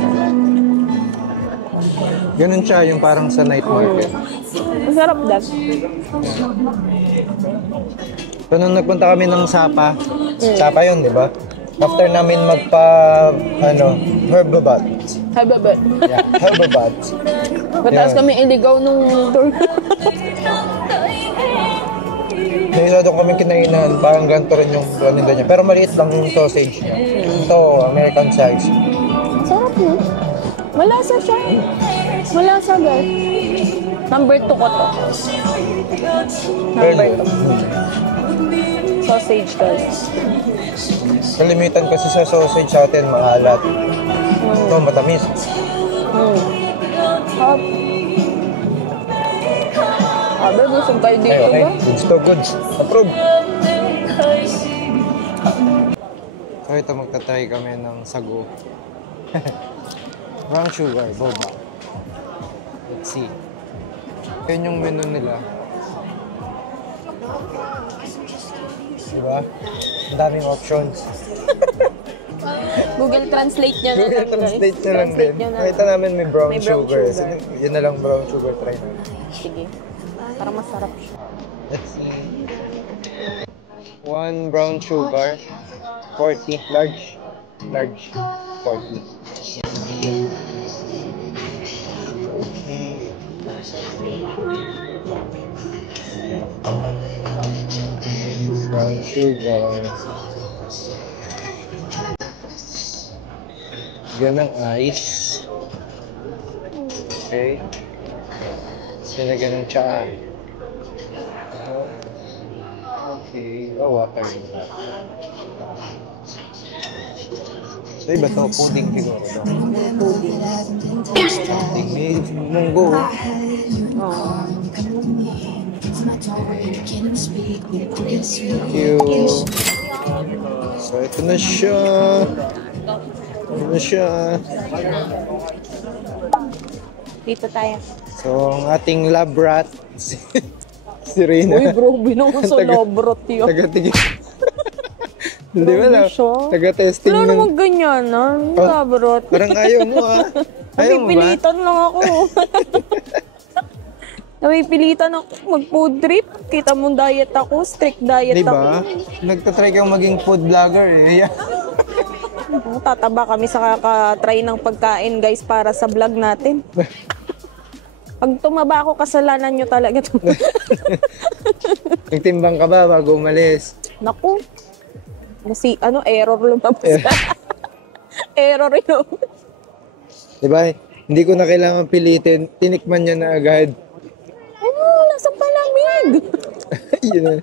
Ganun siya, yung parang sa night market. Masarap din. So, nung nagpunta kami ng Sapa, Sapa yun, di ba? After namin herbabat. Hababa. Yeah, herbabat. Mataas Yan. kami iligaw nung tour. May isa doon kami kinainan, parang ganito rin yung ganito niya. Pero maliit lang yung sausage niya. Ito, American size. Sarap no? Malasa siya. Malasa guys. Number 2 ko to. Number 2. Sausage guys. Kalimitan kasi sa sausage sa atin, maalat. Ito, matamis. Sarap. Abe, busog kayo dito Okay, okay. ba? Goods to goods. Approve. So ito, magtatry kami ng sago. Brown sugar, boba. Let's see. Yan yung menu nila. Diba? Ang daming options. Google Translate niya na Google lang, guys. Translate na lang din. Translate niya na lang. Nakita namin may brown May brown sugar. sugar. So, yun na lang brown sugar try namin. Sige. Para masarap siya. Let's see. 1 brown sugar. 40. Large. Large. 40. Brown sugar. Ganang ice. Okay. Sinagyan ng tsaa. Okay. Oh, water. So, iba to. Pudding siguro to. Pudding. Pudding. May munggo. Thank you. So, ito na siya. Ito na siya. Dito tayo. So, ang ating lab rat, si Rina. Uy bro, binungo sa Taga- labrot yun. Taga-tigil. Hindi ba Grabe lang? siya. Taga-testing Wala ng... namang ganyan, Oh, labrot. Parang ayaw mo ah. Ayaw mo ba? Napipilitan lang ako. Napipilitan ako mag-food trip. Kita mo diet ako, strict diet Diba? ako. Nagtatry kang maging food vlogger eh. Yeah. Tataba kami sa kakatry ng pagkain guys para sa vlog natin. Pag tumaba ako, kasalanan nyo talaga. Nagtimbang ka ba bago umalis? Naku. Kasi error lumabas. Error yun. Diba? Hindi ko na kailangan pilitin. Tinikman niya na agad. Lasang palamig. Yun na.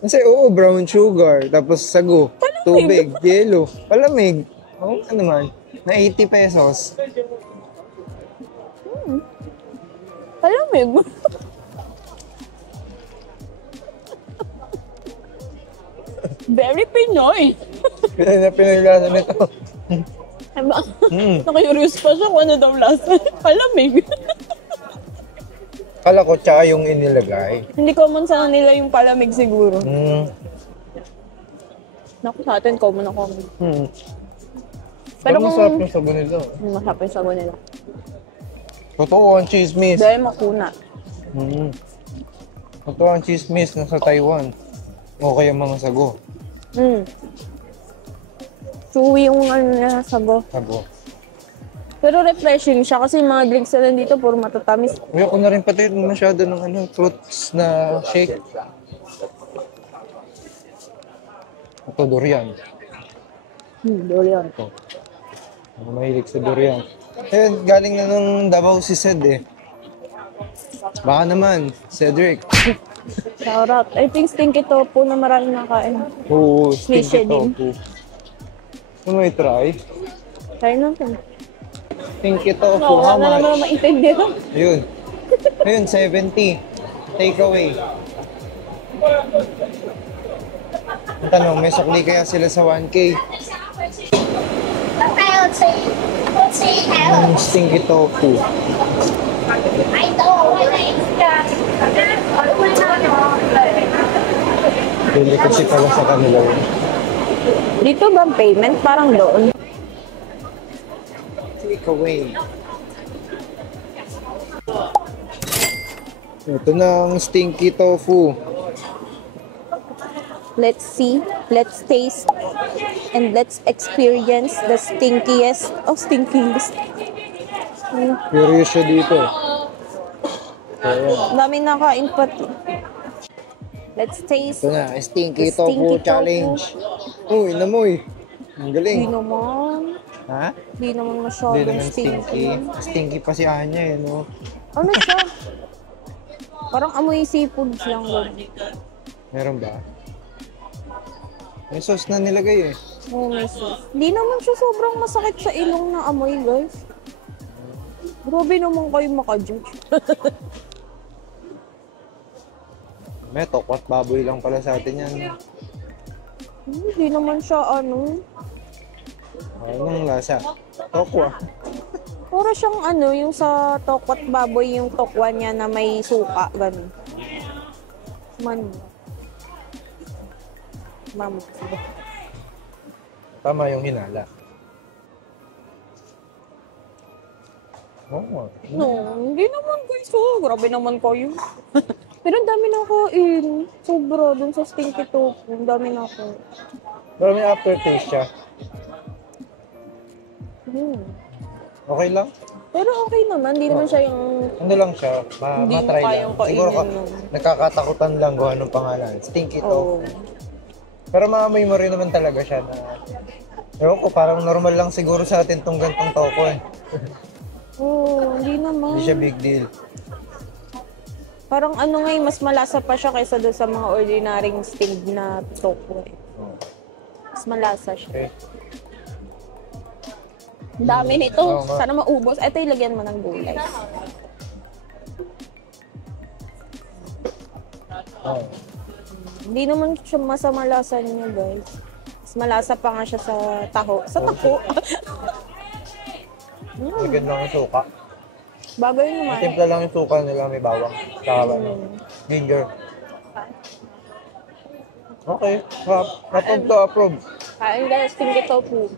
Kasi brown sugar. Tapos sago. Tubig. Yelo. Palamig. Oo ka naman. Na 80 pesos. Palamig. Very Pinoy. Pinaglasan nito. Diba? Nakurious pa siya kung ano daw lasa. Palamig. Kala ko tsaka yung inilagay. Hindi common sa kanila yung palamig siguro. Naku, sa atin common na common. Pero kung masarap yung sago nito. masarap yung sago nila. Totoo, ang chismis. Dahil makuna. Ito ang chismis na sa Taiwan. O kaya mga sago. Chewy yung ano niya, sago. Sago. Pero refreshing siya kasi yung mga drinks na dito puro matatamis. Ayoko na rin pati masyado ng fruits na shake. Ito, durian. Durian. Ako mahilig sa durian. Eh, galing na ng Davao si Ced eh. Baka naman, Cedric. Shout out. I think stinky tofu na maraming nakain. Oo, Swishy stinky din. tofu. Ano may try? Try natin. Stinky tofu, No, how wala naman much? maintindihan. Ayun. Ayun, 70. Take away. Ang tanong, may sukli kaya sila sa 1K? Stinky tofu. Pili kasi pala sa kanila yun. Dito ba ang payment? Parang doon. Take away. Ito na ang stinky tofu. Let's see, let's taste, and let's experience the stinkiest of stinkiest. Curious siya dito. Ang daming nakain pati. Let's taste. Ito na, stinky The tofu stinky challenge. Uy, namoy. Ang galing. Di naman. Ha? Di naman Hindi masyadong naman stinky. stinky. Stinky pa si Anya eh, no? Ano siya? Parang amoy seafoods lang. Meron ba? May sauce na nilagay eh. Oh, may sauce. Di naman siya sobrang masakit sa ilong na amoy, guys. Grabe naman kayo makajudge. May tokwat baboy lang pala sa atin yan. Hindi naman siya ano. Anong lasa? Tokwa. Para siyang ano, yung sa tokwat baboy, yung tokwa niya na may suka, ganun. Man. Mama. Tama yung hinala. Oo. No, hindi naman guys. Oh, grabe naman kayo. Pero ang dami na kain. Sobra dun sa stinky tofu. Ang dami na ako. Pero may aftertaste siya. Okay lang? Pero okay naman. Hindi naman siya yung... Ano lang siya? Hindi mo matry kayang lang. Siguro kainin nun. nakakatakutan lang kung anong pangalan. Stinky Oh. tofu. Pero maamoy mo rin naman talaga siya na... Ewan ko, parang normal lang siguro sa atin tong gantong toko eh. Oh, hindi naman. Hindi siya big deal. Parang ano nga mas malasa pa siya kaysa doon sa mga ordinaryong steamed na tofu. Eh. Oh. Mas malasa siya. Okay. Ang dami nito. Oo nga. Sana maubos. Ito ilagyan mo ng gulay. Oh. Hindi naman siya masama lasa niya, guys. Mas malasa pa nga siya sa taho. Sa taho? Lagyan lang yung suka. Bagay naman. Timpla lang yung suka nila, may bawang. Saka ginger. Okay. Approve to approve. Kain guys, stinky tofu.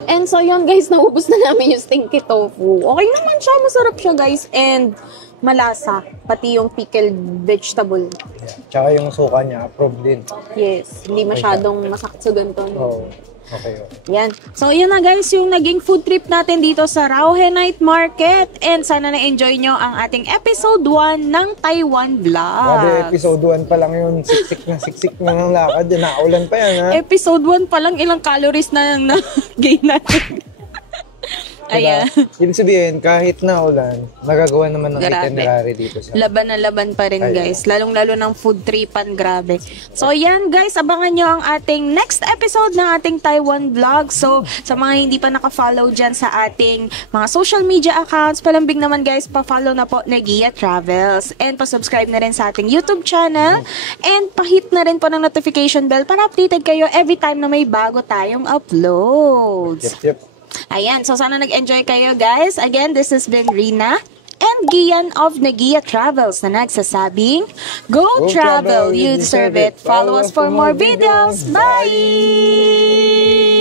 And so yun guys, naubos na namin yung stinky tofu. Okay naman siya, masarap siya guys. And malasa. Pati yung pickled vegetable. Yeah. Tsaka yung suka niya, approve din. Yes, hindi masyadong masakit sa ganito. Oh. Okay. Yan. So, yun na guys, yung naging food trip natin dito sa Rauhe Night Market. And sana na-enjoy nyo ang ating episode 1 ng Taiwan Vlog. Grabe, episode 1 pa lang yun. Siksik na ng lakad. Naulan pa yan, ha? Episode 1 pa lang, ilang calories na gain natin. Ayan. Ibig sabihin, kahit na ulan, magagawa naman ng Grabe. itinerary dito sa... Laban na laban pa rin, Ay, guys. Lalong-lalo ng food tripan, grabe. So, yan, guys. Abangan nyo ang ating next episode ng ating Taiwan vlog. So, sa mga hindi pa naka-follow dyan sa ating mga social media accounts, palambing naman, guys, pa-follow na po Nagia Travels. And pa-subscribe na rin sa ating YouTube channel. And pa-hit na rin po ng notification bell para updated kayo every time na may bago tayong uploads. Yep. Ayan, so sana nag-enjoy kayo guys. Again, this has been Rina and Gian of Nagia Travels na nagsasabing, Go travel, you deserve it. Follow us for more videos. Bye!